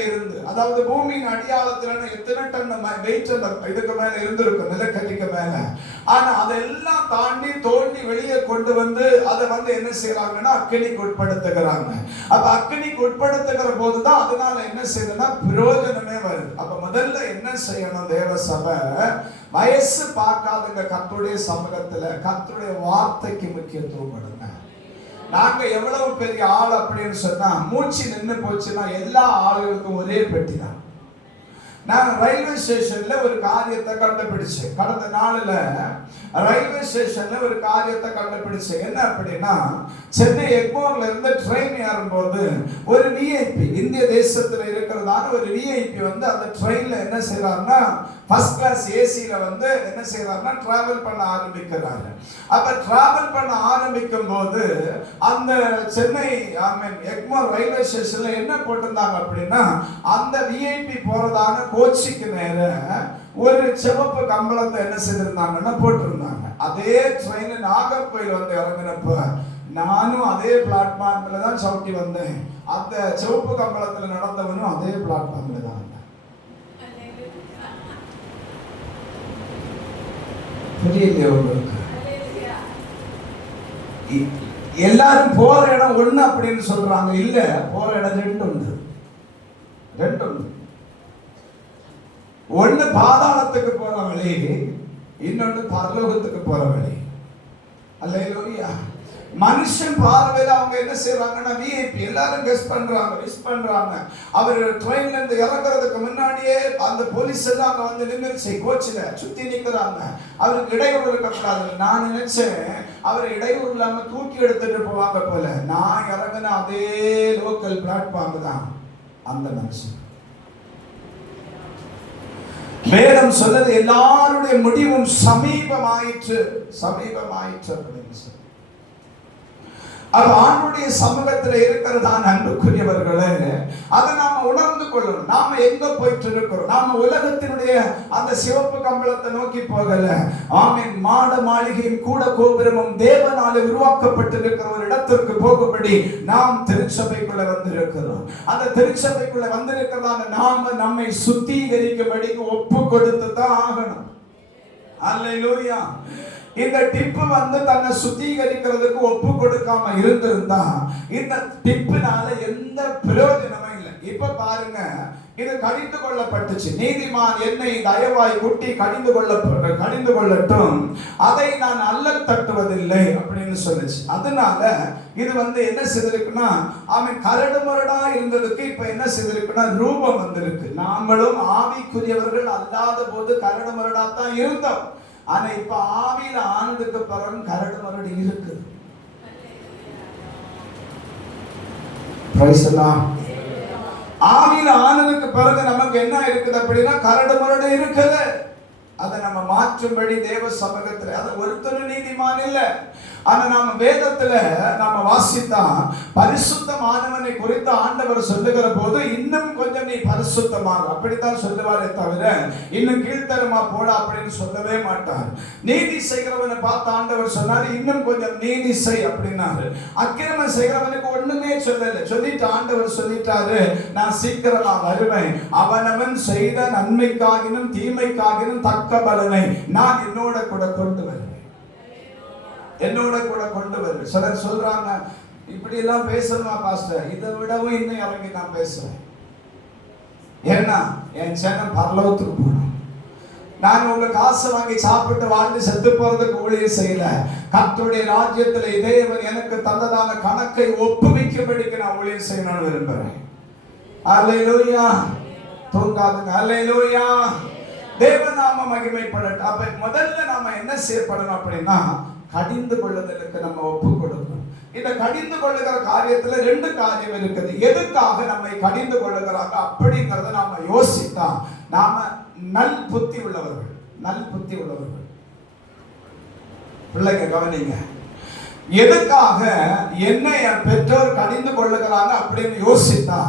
அதாவது பூமியின் அடியாளத்துல எத்தனை டன் வெயிட் அந்த இதுக்கு மேல இருந்திருக்கும், நிலக்கரிக்கு மேல. ஆனா அதெல்லாம் தாண்டி தோண்டி வெளியே கொண்டு வந்து அதை வந்து என்ன செய்யறாங்கன்னா அக்கினிக்கு உட்படுத்துகிறாங்க. அப்ப அக்கினிக்கு உட்படுத்துகிற போதுதான் அதனால என்ன செய்யுதுன்னா பிரயோஜனமே வருது. அப்ப முதல்ல என்ன செய்யணும் தேவ சபை, வயசு பார்க்காதுங்க, கர்த்தருடைய சமூகத்துல கர்த்தருடைய வார்த்தைக்கு முக்கியத்துவம் கொடுங்க. நாங்க எவ்வளவு பெரிய ஆள் அப்படின்னு சொன்னா, மூச்சு நின்று போச்சுன்னா எல்லா ஆளுகளுக்கும் ஒரே பெட்டி தான். நான் ரயில்வே ஸ்டேஷன்ல ஒரு காரியத்தை கண்டுபிடிச்சேன். கடந்த நாள்ல ரயில்வே ஸ்டேஷன்ல ஒரு காரியத்தை கண்டுபிடிச்சேன். என்ன அப்படின்னா, சென்னை எக்மோர்ல இருந்து ட்ரெயின் ஏறும்போது ஒரு விஐபி, இந்திய தேசத்துல இருக்கிறதான ஒரு விஐபி வந்து அந்த ட்ரெயின்ல என்ன செய்யறாருன்னா ஃபர்ஸ்ட் கிளாஸ் ஏசில வந்து என்ன செய்யறாருன்னா டிராவல் பண்ண ஆரம்பிக்கிறாரு. அப்ப டிராவல் பண்ண ஆரம்பிக்கும் போது அந்த சென்னை எக்மோர் ரயில்வே ஸ்டேஷன்ல என்ன போட்டிருந்தாங்க அப்படின்னா, அந்த விஐபி போறதான கோச்சிக்கு நேர ஒரு சிவப்பு கம்பளத்தை என்ன செய்திருந்தாங்கன்னா போட்டிருந்தாங்க. அதே ட்ரெயின் நாகர்கோயில் வந்து இறங்கினப்ப நானும் அதே பிளாட்ஃபார்ம்ல தான் சவுட்டி வந்தேன். அந்த சிவப்பு கம்பளத்துல நடந்தவனும் அதே பிளாட்ஃபார்ம்ல தான் வந்தேன். புரியலையே உங்களுக்கு? எல்லாரும் போற இடம் ஒண்ணு அப்படின்னு சொல்றாங்க. இல்ல, போற இடம் ரெண்டு உண்டு. ஒண்ணு பாதாளத்துக்கு போற வழி, இன்னொன்னு பரலோகத்துக்கு போற வழி. அல்லேலூயா. மனுஷன் பார்வையில அவங்க என்ன செய்யறாங்கன்னா விஐபி எல்லாரும் கெஸ் பண்றாங்க, விஷ் பண்றாங்க. அவர் ட்ரெயின்ல இருந்து இறங்குறதுக்கு முன்னாடியே அந்த போலீஸ் எல்லாம் அங்க வந்து நின்றுச்சு, கோச்சில சுத்தி நிக்கிறாங்க. அவருக்கு இடையூறு இருக்கக்கூடாது. நான் நினைச்சேன் அவர் இடையூறு இல்லாம தூக்கி எடுத்துட்டு போவாங்க போல. நான் இறங்கின அதே லோக்கல் பிளாட்ஃபார்ம் தான் அந்த மனுஷன். வேதம் சொல்லுது எல்லாருடைய முடிவும் சமீபமாயிற்று அப்படின்னு சொல்லி. அப்ப ஆண்டுடைய சமூகத்தில் இருக்கிறதான் அன்புக்குரியவர்களே, அதை நாம உணர்ந்து கொள்ளணும். நாம எங்க போயிட்டு இருக்கிறோம்? நாம உலகத்தினுடைய அந்த சிவப்பு கம்பளத்தை நோக்கி போகல. ஆமென். மாட மாளிகையும் கூட கோபுரமும் தேவனாலே உருவாக்கப்பட்டிருக்கிற ஒரு இடத்திற்கு போகும்படி நாம் திருச்சபைக்குள்ள வந்திருக்கிறோம். அந்த திருச்சபைக்குள்ள வந்திருக்கிறதான நாம நம்மை சுத்திகரிக்கும்படி ஒப்பு கொடுத்து தான் ஆகணும். அல்லேலூயா. இந்த டிப்பு வந்து தன்னை சுத்திகரிக்கிறதுக்கு ஒப்பு கொடுக்காம இருந்திருந்தா இந்த டிப்புனால எந்த பிரயோஜனமும் இல்லை. இப்ப பாருங்க, இது கடிந்து கொள்ளப்பட்டுச்சு. நீதிமான் என்னை தயவாய் குட்டி கடிந்து கொள்ளட்டும், அதை நான் அல்லல் தட்டுவதில்லை அப்படின்னு சொல்லுச்சு. அதனால இது வந்து என்ன செய்திருக்குன்னா, அவன் கரடு முரடா இருந்ததுக்கு இப்ப என்ன செய்திருக்குன்னா ரூபம் வந்திருக்கு. நாமளும் ஆவிக்குரியவர்கள் அல்லாத போது கரடு முரடா தான் இருந்தோம். ஆனா இப்ப ஆவியில ஆனதுக்கு பிறகு கரடு மரடு இருக்கு. ஆவியில ஆனதுக்கு பிறகு நமக்கு என்ன இருக்குது அப்படின்னா கரடு மரடு இருக்குது. அதை நம்ம மாற்றும்படி தேவ சமூகத்துல, அது ஒருத்தர் நீதிமான் இல்ல. ஆனா நாம வேதத்துல நாம வாசித்தா பரிசுத்தமானவனை குறித்து ஆண்டவர் சொல்லுகிற போது இன்னும் கொஞ்சம் நீ பரிசுத்தமாக அப்படித்தான் சொல்லுவாரே தவிர இன்னும் கீழ்த்தரமா போட அப்படின்னு சொல்லவே மாட்டார். நீதி செய்கிறவனை பார்த்து ஆண்டவர் சொன்னாரு இன்னும் கொஞ்சம் நீதி செய் அப்படின்னாரு. அக்கிரமம் செய்கிறவனுக்கு ஒண்ணுமே சொல்லல. சொல்லிட்டு ஆண்டவர் சொல்லிட்டாரு, நான் சீக்கிரமா வருவேன், அவனவன் செய்த நன்மைக்காகினும் தீமைக்காகினும் தக்க பலனை நான் என்னோட கூட கொண்டு வருவேன். சிலர் சொல்றாங்க, இப்படி எல்லாம் பேசணுமா பாஸ்டர்? இதை விடவும் இன்னும் இறங்கி நான் பேசுவேன். ஏன்னா என் ஜனம் பரலோகத்துக்கு போகணும். நான் உங்களுக்கு காசு வாங்கி சாப்பிட்டு வாழ்ந்து செத்து போறதுக்கு ஊழியம் செய்யல. கர்த்தருடைய ராஜ்யத்துல தேவன் எனக்கு தந்ததான கணக்கை ஒப்புவிக்கும்படிக்கு நான் ஊழியம் செய்யணும்னு விரும்புறேன். அல்லேலூயா. தூங்காதுங்க. அல்லேலூயா. தேவநாம மகிமைப்படட்டும். அப்ப முதல்ல நாம என்ன செய்யப்படணும் அப்படின்னா கடிந்து கொள்ளுதலுக்கு நம்ம ஒப்பு கொடுக்கணும். இந்த கடிந்து கொள்ளுகிற காரியத்துல ரெண்டு காரியம் இருக்குது. எதுக்காக நம்மை கடிந்து கொள்ளுகிறாங்க அப்படிங்கறத நாம யோசித்தா நாம நல் புத்தி உள்ளவர்கள். பிள்ளைங்க கவனிங்க, எதுக்காக என்னை என் பெற்றோர் கடிந்து கொள்ளுகிறாங்க அப்படின்னு யோசித்தா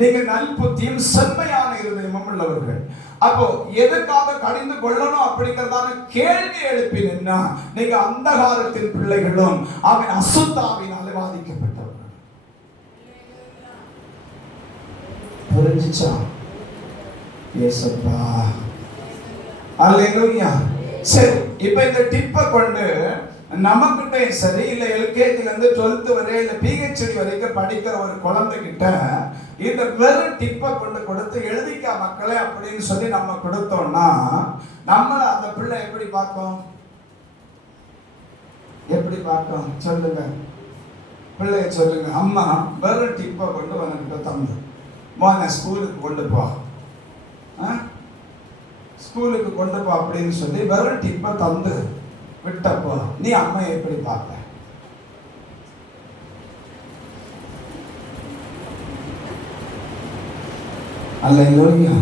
நீங்க நல் புத்தியும் செம்மையான இருதயமும் உள்ளவர்கள். அப்போ எதுக்காக கடிந்து கொள்ளணும் அப்படிங்கறதான கேள்வி எழுப்பினா நீங்க அந்தகாரத்தின் பிள்ளைகளும் அவன் அசுத்தாவினாலே பாதிக்கப்பட்டவர்கள். புரிஞ்சுச்சா? ஏசப்பா. அல்லேலூயா. சரி, இப்ப இந்த டிப்பை கொண்டு நமக்கிட்ட சரி இல்ல எல்கேஜில இருந்து 12th வரை இல்ல பிஹெச்டி வரைக்கும் படிக்கிற ஒரு குழந்தை கிட்ட இந்த வெறும் டிப்பை கொண்டு கொடுத்து எழுதிக்கா மக்களே அப்படின்னு சொல்லி நம்ம கொடுத்தோம்னா நம்மள அந்த பிள்ளை எப்படி பார்க்கும்? எப்படி பார்க்கும் சொல்லுங்க? பிள்ளைய சொல்லுங்க, அம்மா வெறும் டிப்பை கொண்டு உனக்கிட்ட தந்து மோன ஸ்கூலுக்கு கொண்டு போ, ஸ்கூலுக்கு கொண்டு போ அப்படின்னு சொல்லி வெறும் டிப்பை தந்து விட்டப்போ நீ அம்மா எப்படி பார்ப்ப? அல்லேலூயா,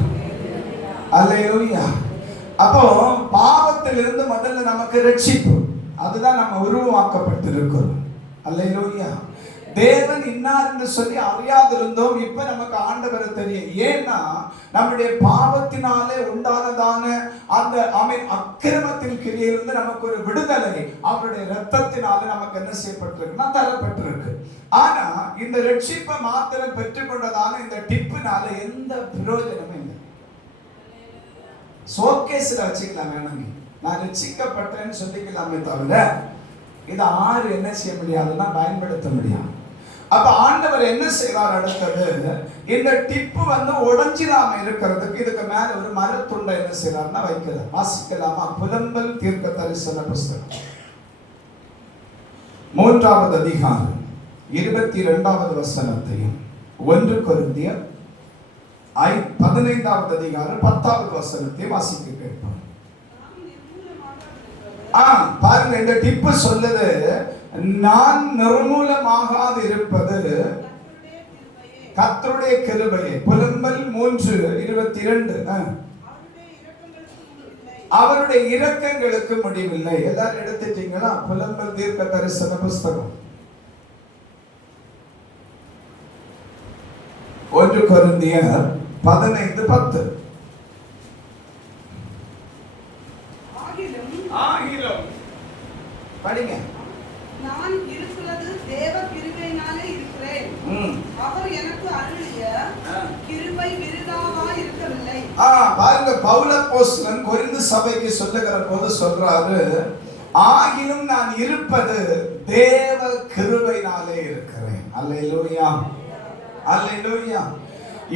அல்லேலூயா. அப்போ பாவத்திலிருந்து முதல்ல நமக்கு ரட்சிப்பு, அதுதான் நம்ம உருவாக்கப்பட்டிருக்கிறோம். அல்லேலூயா. தேவன் இன்னார் என்று சொல்லி அறியாதிருந்தோம், இப்ப நமக்கு ஆண்டவரை தெரியும். ஏன்னா நம்முடைய பாவத்தினாலே உண்டானதான அந்த அக்கிரமத்தின் கிரியிலிருந்து நமக்கு ஒரு விடுதலை அவருடைய இரத்தத்தினாலே நமக்கு என்ன செய்யப்பட்டிருக்குன்னா தரப்பட்டிருக்கு. ஆனா இந்த ரட்சிப்பை மாத்திரம் பெற்றுக்கொண்டதான இந்த டிப்பினால எந்த பிரயோஜனமும் இல்லை. சோகேஸ்ல வச்சுக்கலாம் வேணுங்க, நான் ரட்சிக்கப்பட்டேன்னு சொல்லிக்கலாமே தவிர இதை ஆறு என்ன செய்ய முடியாதுன்னா பயன்படுத்த முடியாது. அப்ப ஆண்டவர் என்ன செய்வார்? அடுத்தது இந்த டிப்பு உடைஞ்சிடாம இருக்கிறதுக்கு இதுக்கு மேல ஒரு மரத்துண்டை என்ன செய்யறாருன்னா வைக்கிறார். வாசிக்கலாமா? புலம்பல் தீர்க்க தரிசன புஸ்தகம் 3வது அதிகாரம் 22வது வசனத்தையும் 1 கொரிந்தியர் 15வது அதிகாரம் 10வது வசனத்தையும் வாசிக்க கேட்போம். பாருங்க, இந்த டிப்பு சொல்லுது, நான் நிர்மூலமாகாது இருப்பது கர்த்தருடைய கிருபையே. புலம்பல் 3:22 அவருடைய இரக்கங்களுக்கு முடிவில்லை. எல்லாரும் எடுத்துட்டீங்களா? புலம்பல் தீர்க்க தரிசன புஸ்தகம் 1 கொரிந்தியர் 15:10. படிங்க. நான் இருக்கிறது தேவ கிருபையினாலே இருக்கிறேன். அவர் எனக்கு அருளிய கிருபை விருதாவா இருக்கவில்லை. பாருங்க, பவுல் அப்போஸ்தலன் கொரிந்து சபைக்கு சொல்லுகிற போது சொல்றாரு, ஆகிலும் நான் இருப்பது தேவ கிருபையினாலே இருக்கிறேன். அல்லேலூயா, அல்லேலூயா.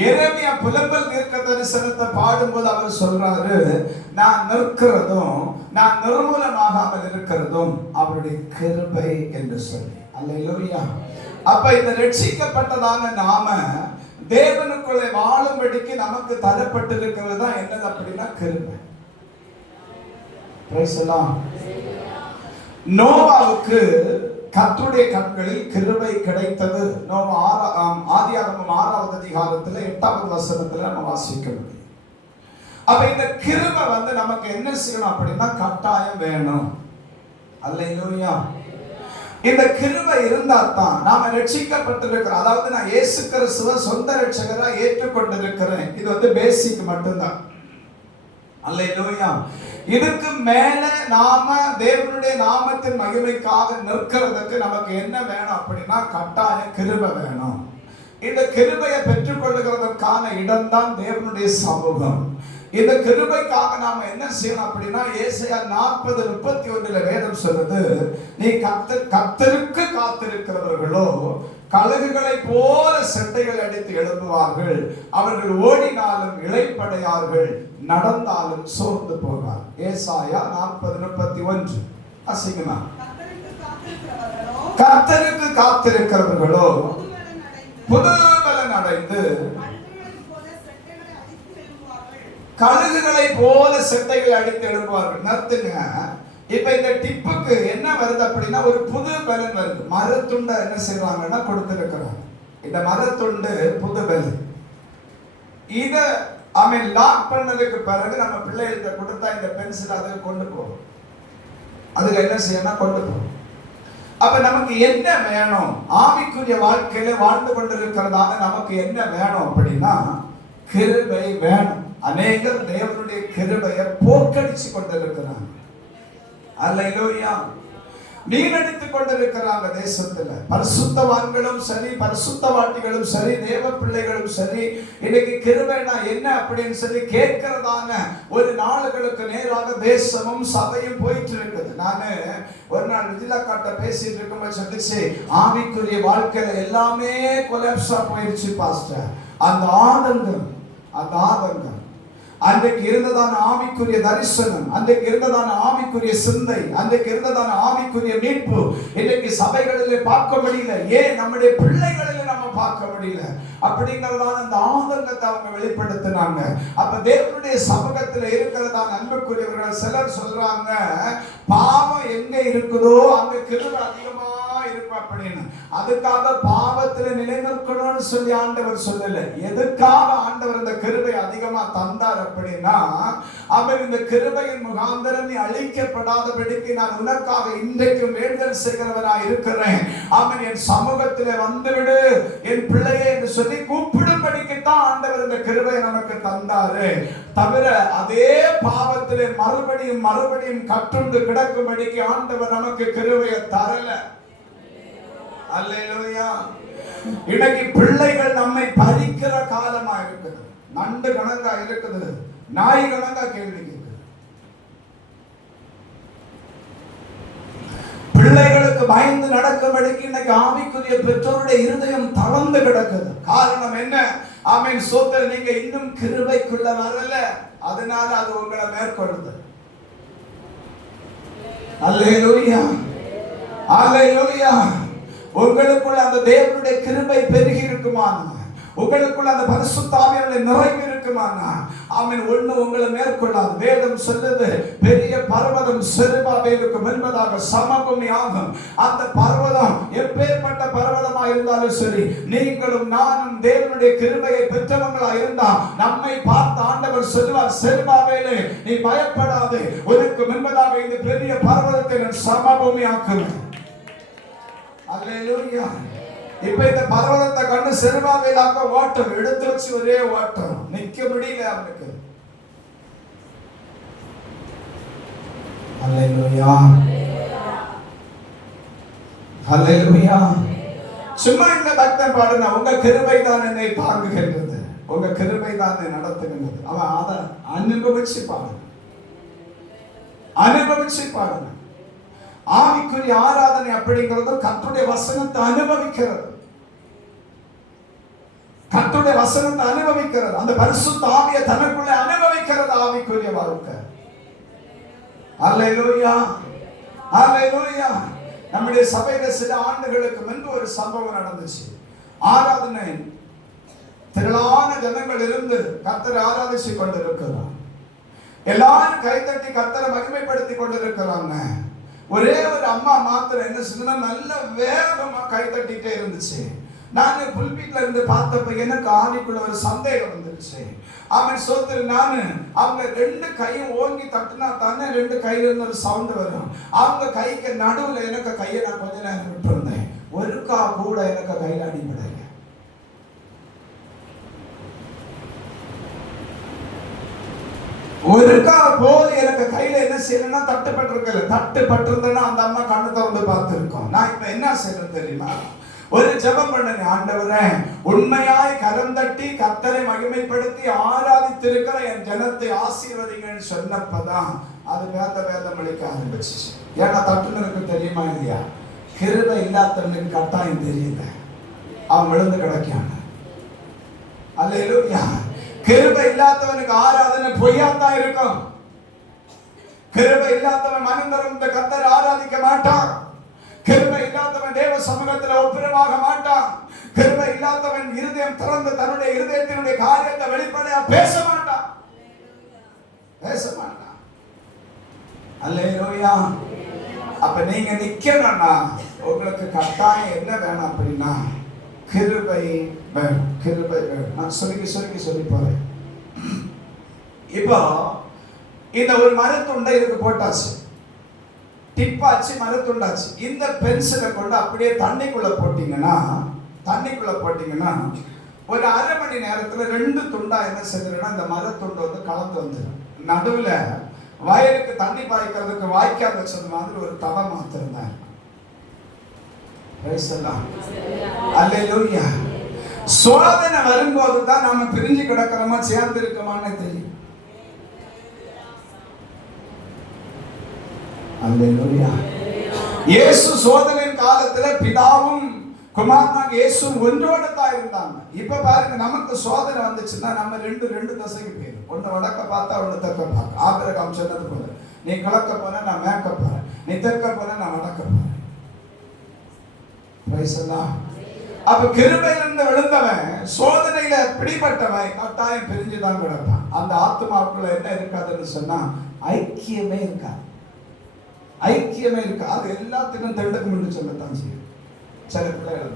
எரேமியா புலம்பல் தீர்க்க தரிசனத்தை பாடும்போது அவர் சொல்றாரு, நான் நிற்கிறதும் நான் நிர்மூலமாகாமல் இருக்கிறதும் அவருடைய கிருபை என்று சொல்லி. அல்லேலூயா. அப்ப இந்த ரட்சிக்கப்பட்டதான நாம தேவனுக்குள்ளே வாழும்படிக்கு நமக்கு தரப்பட்டிருக்கிறது தான் என்னது அப்படின்னா கிருபை. பிரைஸ் எல்லாம். நோவாவுக்கு கர்த்தருடைய கண்களில் கிருபை கிடைத்தது. ஆதியாகமம் 6வது அதிகாரத்துல 8வது வசனத்துல நம்ம வாசிக்க முடியும். அப்ப இந்த கிருபை நமக்கு என்ன செய்யணும் அப்படின்னா கட்டாயம் வேணும். அல்லேலூயா. இந்த கிருபை இருந்தா தான் நாம ரட்சிக்கப்பட்டிருக்கிறோம். அதாவது நான் இயேசு கிறிஸ்துவை சொந்த ரட்சகரா ஏற்றுக்கொண்டிருக்கிறேன். இது பேசிக் மட்டும்தான். அல்லேலூயா. இதுக்கு மேல நாம தேவனுடைய நாமத்தின் மகிமைக்காக நிற்கிறதுக்கு நமக்கு என்ன வேணும் அப்படின்னா கட்டாய கிருபை வேணும். இந்த கிருபையை பெற்றுக்கொள்ளுகிறதற்கான இடம் தான் தேவனுடைய சமூகம். இந்த கிருபைக்காக நாம என்ன செய்யணும் அப்படின்னா ஏசாயா 40:31 வேதம் சொல்லுது, நீ கர்த்தருக்கு காத்திருக்கிறவர்களோ கழுகுகளை போல செட்டைகள் அடித்து எழுப்புவார்கள், அவர்கள் ஓடினாலும் இளைப்படையார்கள், நடந்தாலும் சோர்ந்து போவார். ஏசாயா 40:31. அசிங்கமா? கர்த்தருக்கு காத்திருக்கிறவர்களோ புது பலன் அடைந்து கழுகுகளை போல செட்டைகள் அடித்து எழுப்புவார்கள். நடத்துங்க. இப்ப இந்த டிப்புக்கு என்ன வருது அப்படின்னா ஒரு புது பலன் வருது. மரத்துண்டை என்ன செய்வாங்கன்னா கொடுத்திருக்கிறாங்க. இந்த மரத்துண்டு புது பலன். இத லாக் பண்ணதுக்கு பிறகு நம்ம பிள்ளைகிட்ட கொடுத்தா இந்த பென்சில் அதுக்கு கொண்டு போகும். அதுக்கு என்ன செய்யணும்? கொண்டு போகும். அப்ப நமக்கு என்ன வேணும்? ஆவிக்குரிய வாழ்க்கையில வாழ்ந்து கொண்டிருக்கிறதால நமக்கு என்ன வேணும் அப்படின்னா கிருபை வேணும். அநேகர் தேவனுடைய கிருபையை போக்கடிச்சு கொண்டிருக்கிறாங்க. அல்லேலூயா. மீனடித்துக் கொண்டிருக்கிறாங்க தேசத்துல. பரிசுத்தவான்களும் சரி, பரிசுத்தவாட்டிகளும் சரி, தேவ பிள்ளைகளும் சரி, இன்னைக்கு கிருபைனா என்ன அப்படின்னு சொல்லி கேட்கிறதான ஒரு நாளுகளுக்கு நேராக தேசமும் சபையும் போயிட்டு இருக்குது. நானு ஒரு நாள் விஜிலாக்காட்ட பேசிட்டு இருக்கும்போது சொல்லிச்சு, ஆவிக்குரிய வாழ்க்கையில எல்லாமே கொலாப்ஸா போயிடுச்சு பாஸ்டர். அந்த ஆதங்கம் அன்றைக்கு இருந்ததான ஆவிக்குரிய தரிசனம், அன்றைக்கு இருந்ததான ஆவிக்குரிய சிந்தை, அன்றைக்கு இருந்ததான ஆவிக்குரிய மீட்பு இன்னைக்கு சபைகளிலே பார்க்க முடியல. ஏன் நம்முடைய பிள்ளைகளிலே நம்ம பார்க்க முடியல அப்படிங்கிறதான அந்த ஆதங்கத்தை அவங்க வெளிப்படுத்தினாங்க. அப்ப தேவனுடைய சமூகத்தில் இருக்கிறதான அன்புக்குரியவர்கள் சிலர் சொல்றாங்க, பாவம் எங்க இருக்குதோ அங்க கிருபை அதிகமா இருக்கும் அப்படின்னு. அதுக்காக பாவத்துல நிலைநிற்கணும்னு சொல்லி ஆண்டவர் சொல்லல. எதுக்காக ஆண்டவர் இந்த கிருபை அதிகமா தந்தார் அப்படின்னா, அவர் இந்த கிருபையின் முகாந்தரம் நீ அழிக்கப்படாதபடிக்கு நான் உனக்காக இன்றைக்கும் வேண்டுதல் செய்கிறவனாய் இருக்கிறேன். அவன் என் சமூகத்திலே வந்துவிடு என் பிள்ளையே என்று சொல்லி கூப்பிடும்படிக்குத்தான் ஆண்டவர் இந்த கிருபையை நமக்கு தந்தாரு. தவிர அதே பாவத்திலே மறுபடியும் கட்டுண்டு கிடக்கும்படிக்கு ஆண்டவர் நமக்கு கிருபையை தரல. அல்லேலூயா. இன்னைக்கு பிள்ளைகள் நம்மை பறிக்கிற காலமா இருக்குது. நண்டு கணக்கா இருக்குது, நாய் கணக்கா கேள்வி கேட்குது. பிள்ளைகளுக்கு பயந்து நடக்கும்படிக்கு இன்னைக்கு ஆவிக்குரிய பெற்றோருடைய இருதயம் தளர்ந்து கிடக்குது. காரணம் என்ன? ஆமென் சோதரே, நீங்க இன்னும் கிருபைக்குள்ள வரல, அதனால அது உங்களை மேற்கொள்ளுது. அல்லேலூயா, அல்லேலூயா. உங்களுக்குள்ள அந்த தேவனுடைய கிருபை பெருகி இருக்குமானா, உங்களுக்குள்ள அந்த பரிசுத்த ஆவியானவருடைய நிறைவு இருக்குமானா, ஆமென், ஒண்ணு உங்களை மேற்கொள்ளாது. வேதம் சொல்லுது, பெரிய பர்வதம் செருபாபேலுக்கு முன்பதாக சமபூமி ஆகும். அந்த பர்வதம் எப்பேற்பட்ட பர்வதமா இருந்தாலும் சரி, நீங்களும் நானும் தேவனுடைய கிருபையை பெற்றவங்களா இருந்தா நம்மை பார்த்து ஆண்டவர் சொல்லுவார், செருபாபேலே நீ பயப்படாதே, உனக்கு முன்பதாக இந்த பெரிய பர்வதத்தை நான் சமபூமி ஆக்குவேன். அல்லேலூயா. இப்ப இந்த பர்வதத்தை கண்டு செருபாபேலாக்க ஓட்டம் எடுத்து வச்சு ஒரே ஓட்டம், நிக்க முடியல அவனுக்கு. அல்லேலூயா, அல்லேலூயா. சும்மா இந்த பக்தன் பாடுனா, உங்க கிருபை தான் என்னை தாங்குகின்றது, உங்க கிருபை தான் என்னை நடத்துகின்றது. அவன் அதை அனுபவிச்சு பாடுன. ஆவிக்குரிய ஆராதனை அப்படிங்கிறது கர்த்தருடைய வசனத்தை அனுபவிக்கிறது. கர்த்தருடைய வசனத்தை அனுபவிக்கிறது, அந்த பரிசுத்த ஆவியை தனக்குள்ளே அனுபவிக்கிறது ஆவிக்குரிய வாழ்க்கை. அல்லேலூயா, அல்லேலூயா. நம்முடைய சபையில சில ஆண்டுகளுக்கு முன்பு ஒரு சம்பவம் நடந்துச்சு. ஆராதனை திரளான ஜனங்கள் இருந்து கர்த்தரை ஆராதிச்சு கொண்டிருக்கிறார். எல்லாரும் கைதட்டி கர்த்தரை மகிமைப்படுத்தி கொண்டிருக்கிறாங்க. ஒரே ஒரு அம்மா மாத்திரம் என்ன சொன்னா, நல்ல வேகமா கை தட்டிட்டே இருந்துச்சு. நானு புல்பீட்ல இருந்து பார்த்தப்ப எனக்கு ஆவிக்குள்ள ஒரு சந்தேகம் வந்துருச்சு. அவன் சோதரி, நானு அவங்க ரெண்டு கையும் ஓங்கி தட்டினா தானே ரெண்டு கையில இருந்து ஒரு சவுண்ட் வரும். அவங்க கைக்கு நடுவுல எனக்கு கையை நான் கொஞ்ச நேரம் விட்டு இருந்தேன். ஒருக்கா கூட எனக்கு கையில அடிபடல. ஒருக்கா போது எனக்கு கையில என்ன செய்யணும்னா தட்டுப்பட்டிருக்கல. தட்டுப்பட்டிருந்தேன்னா அந்த அம்மா கண்ணு திறந்து பார்த்திருக்கோம். நான் இப்ப என்ன செய்யணும் தெரியுமா? ஒரு ஜெபம் பண்ணுங்க. ஆண்டவரே, உண்மையாய் கரம் தட்டி கர்த்தரை மகிமைப்படுத்தி ஆராதித்திருக்கிற என் ஜனத்தை ஆசீர்வதிங்கன்னு சொன்னப்பதான் அது வேதம் அளிக்க ஆரம்பிச்சிச்சு. ஏன்னா தட்டுனருக்கு தெரியுமா இல்லையா? கிருபை இல்லாதவனுக்கு கட்டாயம் தெரியல, அவன் விழுந்து கிடக்கான. அல்லேலூயா. கிருபை இல்லாதவனுக்கு ஆராதனை பொய்யாத்தான் இருக்கும். கிருபை இல்லாதவன் மனம் திறந்த கர்த்தரை ஆராதிக்க மாட்டான். கிருபை இல்லாதவன் தேவ சமூகத்தில் ஒப்புரவாக மாட்டான். கிருபை இல்லாதவன் இருதயம் திறந்து தன்னுடைய இருதயத்தினுடைய காரியத்தை வெளிப்படையா பேச மாட்டான். அல்லேலூயா. அப்ப நீங்க நிக்கணும்னா உங்களுக்கு கட்டாயம் என்ன வேணும் அப்படின்னா, கிருபை வேணும். கிருபை வேணும். நான் சொல்லி போறேன். இப்போ இந்த ஒரு மரத்துண்டை இதுக்கு போட்டாச்சு, டிப்பாச்சு, மரத்துண்டாச்சு. இந்த பென்சிலை கொண்டு அப்படியே தண்ணிக்குள்ள போட்டீங்கன்னா ஒரு அரை மணி நேரத்துல ரெண்டு துண்டா என்ன செய்யறதுன்னா இந்த மரத்துண்டு வந்து கலந்து வந்துடும். நடுவுல வயலுக்கு தண்ணி பாய்க்கிறதுக்கு வாய்க்கால் வச்சது மாதிரி ஒரு தலை மாத்திருந்தாங்க. Praise the Lord. Hallelujah. சோதனை வரும்போது தான் நாம பிரிஞ்சு கிடக்கிறோமா சேர்ந்து இருக்கோமான்னு தெரியும். அல்லேலூயா. இயேசு சோதனையின் காலத்துல பிதாவும் குமாரனாக இயேசு ஒன்றோட தான் இருந்தாங்க. இப்ப பாருங்க, நமக்கு சோதனை வந்துச்சுன்னா நம்ம ரெண்டு தசைக்கு போயிடும். ஒன்னு வடக்க பார்த்தா ஒன்னு தெற்க பார்க்க. ஆபிரகாம் சொன்னது போல, நீ கிழக்க போன நான் மேற்க போறேன், நீ தெற்க போன நான் வடக்க போறேன். Praise the Lord. அப்ப கிருபையிலிருந்து விழுந்தவன் சோதனையில பிடிபட்டவன் கட்டாயம் பிரிஞ்சுதான் கிடப்பான். அந்த ஆத்மாவுக்குள்ள என்ன இருக்காதுன்னு சொன்னா ஐக்கியமே இருக்காது. ஐக்கியமே இருக்கா. அது எல்லாத்துக்கும் தண்டக்கும் என்று சொல்லத்தான் செய்யும். சில பிள்ளைகள்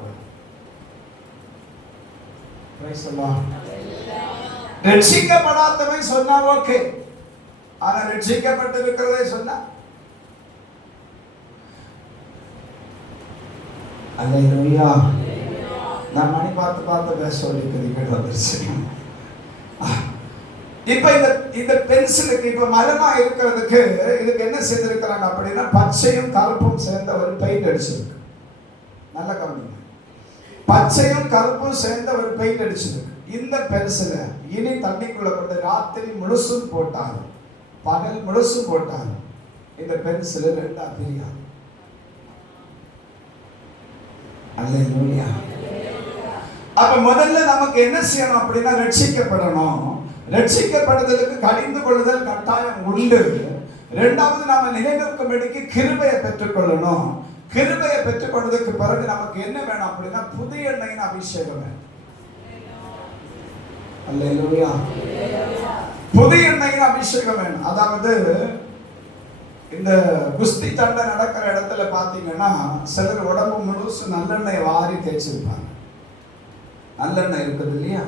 ரட்சிக்கப்படாதவன் சொன்னா ஓகே, ஆனா ரட்சிக்கப்பட்டிருக்கிறதை சொன்னா அல்லேலூயா. நான் மணி பார்த்து பேச சொல்லிக்கிறீங்க. இப்ப இந்த பென்சிலுக்கு இப்ப மரமா இருக்கிறதுக்கு இதுக்கு என்ன செய்திருக்கிறாங்க அப்படின்னா பச்சையும் கருப்பும் சேர்ந்த ஒரு பெயிண்ட் அடிச்சிருக்கு. நல்ல கவனிங்க, பச்சையும் கருப்பும் சேர்ந்த ஒரு பெயிண்ட் அடிச்சிருக்கு. இந்த பென்சிலை இனி தண்ணிக்குள்ள கொண்டு ராத்திரி முழுசும் போட்டாலும் பகல் முழுசும் போட்டாலும் இந்த பென்சில் ரெண்டா பிரியாது. அல்லேலூயா. அப்ப முதல்ல நமக்கு என்ன செய்யணும் அப்படின்னா ரட்சிக்கப்படணும். ரட்சிக்கப்படுதலுக்கு கடிந்து கொள்ளுதல் கட்டாயம் உண்டு. இரண்டாவது நாம நிலைநிற்கும்படிக்கு கிருபையை பெற்றுக்கொள்ளணும். கிருபையை பெற்றுக்கொண்டதுக்கு பிறகு நமக்கு என்ன வேணும் அப்படின்னா புதிய எண்ணெயின் அபிஷேகம் வேணும். அல்லேலூயா. புதிய எண்ணெயின் அபிஷேகம் வேணும். அதாவது இந்த குஸ்தி சண்டை நடக்கிற இடத்துல பாத்தீங்கன்னா சிலர் உடம்பு முழுசு நல்லெண்ணெய் வாரி தேய்ச்சிருப்பாங்க. நல்லெண்ணெய் இருக்குது இல்லையா,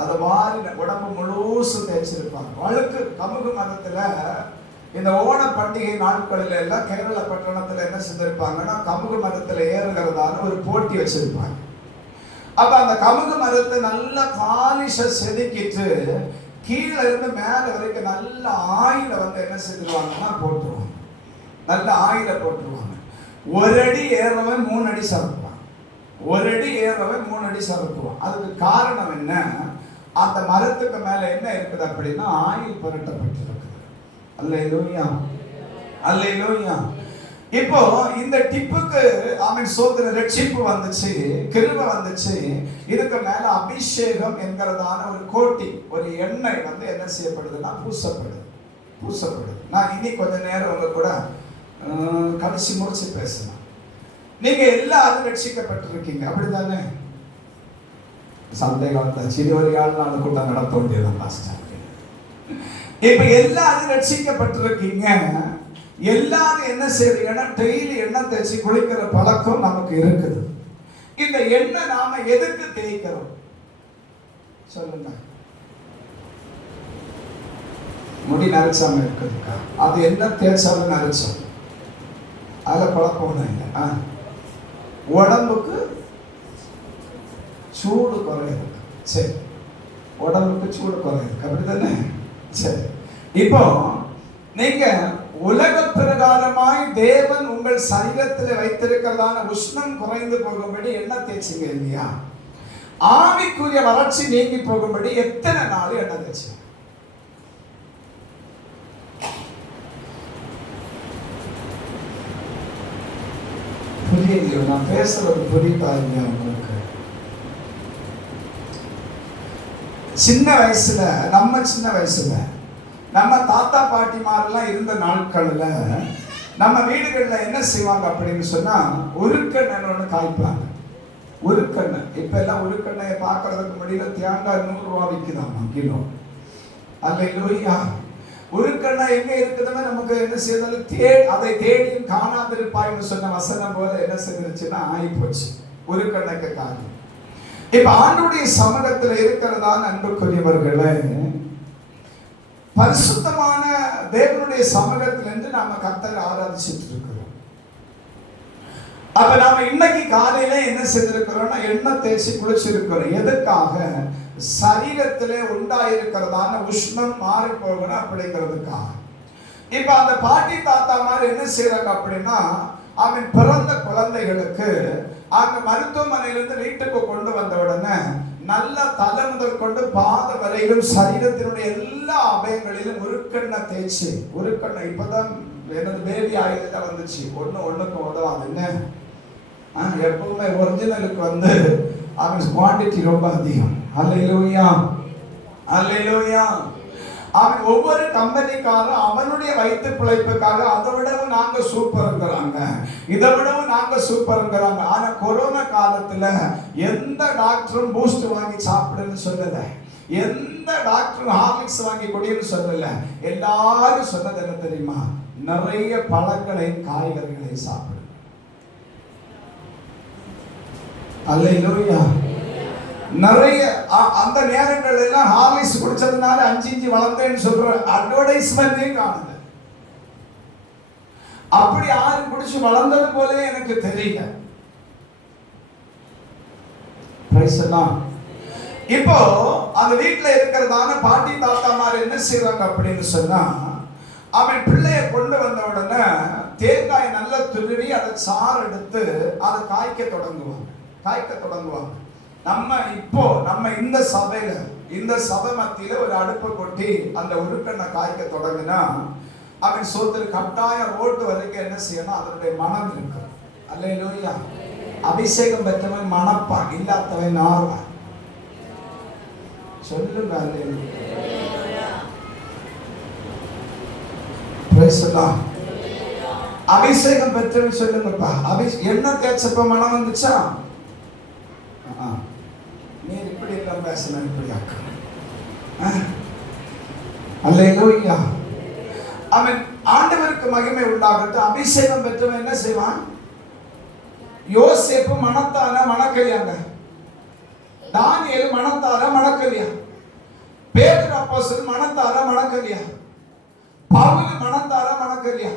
அதை வாரி உடம்பு முழுசு தேய்ச்சிருப்பாங்க. வழுக்கு கமுகு மதத்துல இந்த ஓண பண்டிகை நாட்களில் எல்லாம் கேரள பட்டணத்துல என்ன செஞ்சிருப்பாங்கன்னா கமுகு மரத்துல ஏறுகிறதான ஒரு போட்டி வச்சிருப்பாங்க. அப்ப அந்த கமுகு மரத்தை நல்ல பாலிஷ செதுக்கிட்டு கீழே இருந்து மேல வரைக்கும் நல்ல ஆயில வந்து என்ன செஞ்சிருவாங்கன்னா போட்டுருவாங்க. நல்ல ஆயில போட்டுருவாங்க. ஒரு அடி ஏறவன் 3 அடி சறுக்குவான். ஒரு அடி ஏறவன் 3 அடி சறுக்குவான். அதுக்கு காரணம் என்ன? அந்த மரத்துக்கு மேல என்ன இருக்குது அப்படின்னா ஆயில் புரட்டப்பட்டிருக்கு. அல்லேலூயா. அல்லேலூயா. இப்போ இந்த டிப்புக்கு அவன் சோதனை ரட்சிப்பு வந்துச்சு, கிருபை வந்துச்சு. இதுக்கு மேல அபிஷேகம் என்கிறதான ஒரு கோட்டி, ஒரு எண்ணெய் வந்து என்ன செய்யப்படுதுன்னா பூசப்படுது. நான் இனி கொஞ்ச நேரம் உங்க கூட கடைசி முடிச்சு பேசணும். நீங்க எல்லாரும் ரட்சிக்கப்பட்டிருக்கீங்க, அப்படித்தானே? சந்தேகம் சிறுவரி ஆள் கூட்டம் நடத்த வேண்டியதான் பாஸ்டர். இப்ப எல்லாரும் ரட்சிக்கப்பட்டிருக்கீங்க. எல்லாரும் என்ன செய்வீங்கன்னா டெய்லி எண்ணெய் தேய்ச்சி குளிக்கிற பழக்கம் நமக்கு இருக்குது. இந்த எண்ணெய் நாம எதுக்கு தேய்க்கிறோம் சொல்லுங்க? முடி நரைச்சாம இருக்குதுக்கா, அது என்ன தேய்ச்சாலும் நரைச்சோம், அதுல குழப்பம் இல்லை. உடம்புக்கு சூடு குறையுது. சரி, உடம்புக்கு சூடு குறையுது, அப்படித்தானே? சரி, இப்போ நீங்க உலக பிரகாரமாய் தேவன் உங்கள் சரீரத்தில் வைத்திருக்கிறதான உஷ்ணம் குறைந்து போகும்படி என்ன தேய்ச்சிங்க இல்லையா? ஆவிக்குரிய வளர்ச்சி நீங்கி போகும்படி எத்தனை நாள் என்ன தேய்ச்சி? புரியலையோ? நான் பேசுறது புரியுதா இல்லையா உங்களுக்கு? சின்ன வயசுல நம்ம தாத்தா பாட்டிமாரெல்லாம் இருந்த நாட்கள்ல நம்ம வீடுகள்ல என்ன செய்வாங்க அப்படின்னு சொன்னா உருக்கெண்ணெய் ஒண்ணு காய்ப்பாங்க. உருக்கெண்ணெய் இப்ப எல்லாம் உருக்கெண்ணெயை பார்க்கறதுக்கு முடியல. தேங்காய் 100 ரூபா விற்குதாமா கிலோ. அல்லேலூயா. உருக்கெண்ணெய் எங்க இருக்குதுன்னு நமக்கு என்ன செய்தாலும் அதை தேடியும் காணாதிருப்பாய்னு சொன்ன வசனம் போல என்ன செஞ்சிருச்சுன்னா ஆகி போச்சு உருக்கெண்ணெய்க்கு காரணம். இப்ப ஆண்டுடைய சமூகத்தில் இருக்கிறதான அன்புக்குரியவர்களே, பரிசுத்தமான தேவனுடைய சமூகத்திலிருந்து நாம கர்த்தரை ஆராதிச்சுட்டு இருக்கிறோம். அப்ப நாம இன்னைக்கு காலையில என்ன செய்திருக்கிறோம்னா எண்ணெய் தேய்ச்சி குளிச்சிருக்கிறோம். எதுக்காக? சரீரத்திலே உண்டாயிருக்கிறதான உஷ்ணம் மாறி போகணும் அப்படிங்கிறதுக்காக. இப்ப அந்த பாட்டி தாத்தா மாதிரி என்ன செய்யறாங்க அப்படின்னா அவன் பிறந்த குழந்தைகளுக்கு அங்க மருத்துவமனையிலிருந்து வீட்டுக்கு கொண்டு வந்த உடனே நல்ல தலை முதல் கொண்டு பாத வரையிலும் சரீரத்தினுடைய எல்லா அவயங்களிலும் உருக்கண்ணை தேய்ச்சி, உருக்கண்ணை இப்பதான் எனது பேபி ஆயில வந்துச்சு, ஒண்ணுக்கு உதவாதுங்க. எப்பவுமே ஒரிஜினலுக்கு அவன் குவான்டிட்டி ரொம்ப அதிகம். அல்லேலூயா, அல்லேலூயா. அவன் ஒவ்வொரு கம்பெனிக்காரன் அவனுடைய வயிற்று பிழைப்புக்காக அதை விடவும் நாங்க சூப்பருங்கிறாங்க, இதை விடவும் நாங்க சூப்பருங்கிறாங்க. ஆனா கொரோனா காலத்துல எந்த டாக்டரும் பூஸ்ட் வாங்கி சாப்பிடுன்னு சொல்லல, எந்த டாக்டரும் ஹார்லிக்ஸ் வாங்கி குடின்னு சொல்லல. எல்லாரும் சொன்னது என்ன தெரியுமா? நிறைய பழங்களை காய்கறிகளை சாப்பிடு. அல்லேலூயா. நிறைய அந்த நேரங்கள் எல்லாம் ஹார்லிக்ஸ் குடிச்சதுனால 5 இன்ச்சு வளர்ந்தேன்னு சொல்ற அட்வர்டைஸ்மெண்டே காணுது. அப்படி யாரும் குடிச்சு வளர்ந்தது போல எனக்கு தெரியல. இப்போ அந்த வீட்டுல இருக்கிறதான பாட்டி தாத்தாமார் என்ன செய்வாங்க அப்படின்னு சொன்னா, அவன் பிள்ளைய கொண்டு வந்த உடனே தேங்காய் நல்லா துருவி அதை சாறு எடுத்து அதை காய்க்க தொடங்குவாங்க. நம்ம இந்த சபையில, இந்த சபை மத்தியில ஒரு அடுப்பு கொட்டி அந்த உருக்கண்ணை காய்க்க தொடங்கினா அவன் சோத்திர கட்டாயம் ரோட்டு வரைக்கும் என்ன செய்யணும்? அதனுடைய மனம் இருக்கு. அல்லேலூயா. அபிஷேகம் பெற்றவன் மணப்பான், இல்லாதவன் நார்வான். சொல்லுங்க அல்லேலூயா. Praise the Lord. அபிஷேகம் பெற்றவன் சொல்லுங்கப்பா. எண்ணெய் தேய்ச்சப்ப மனம் வந்துச்சா? நீ இப்படி எல்லாம் பேசணும், இப்படி ஆக்கணும். அல்லேலூயா. அவன் ஆண்டவருக்கு மகிமை உண்டாகட்டும். அபிஷேகம் பெற்றவன் என்ன செய்வான்? யோசேப்பு மனத்தால மணக்கலியாங்க, தானியேல் மனத்தால மணக்கலியா, பேதுரு அப்போஸ்தலன் மனத்தால மணக்கலியா, பவுல் மனத்தால மணக்கலியா.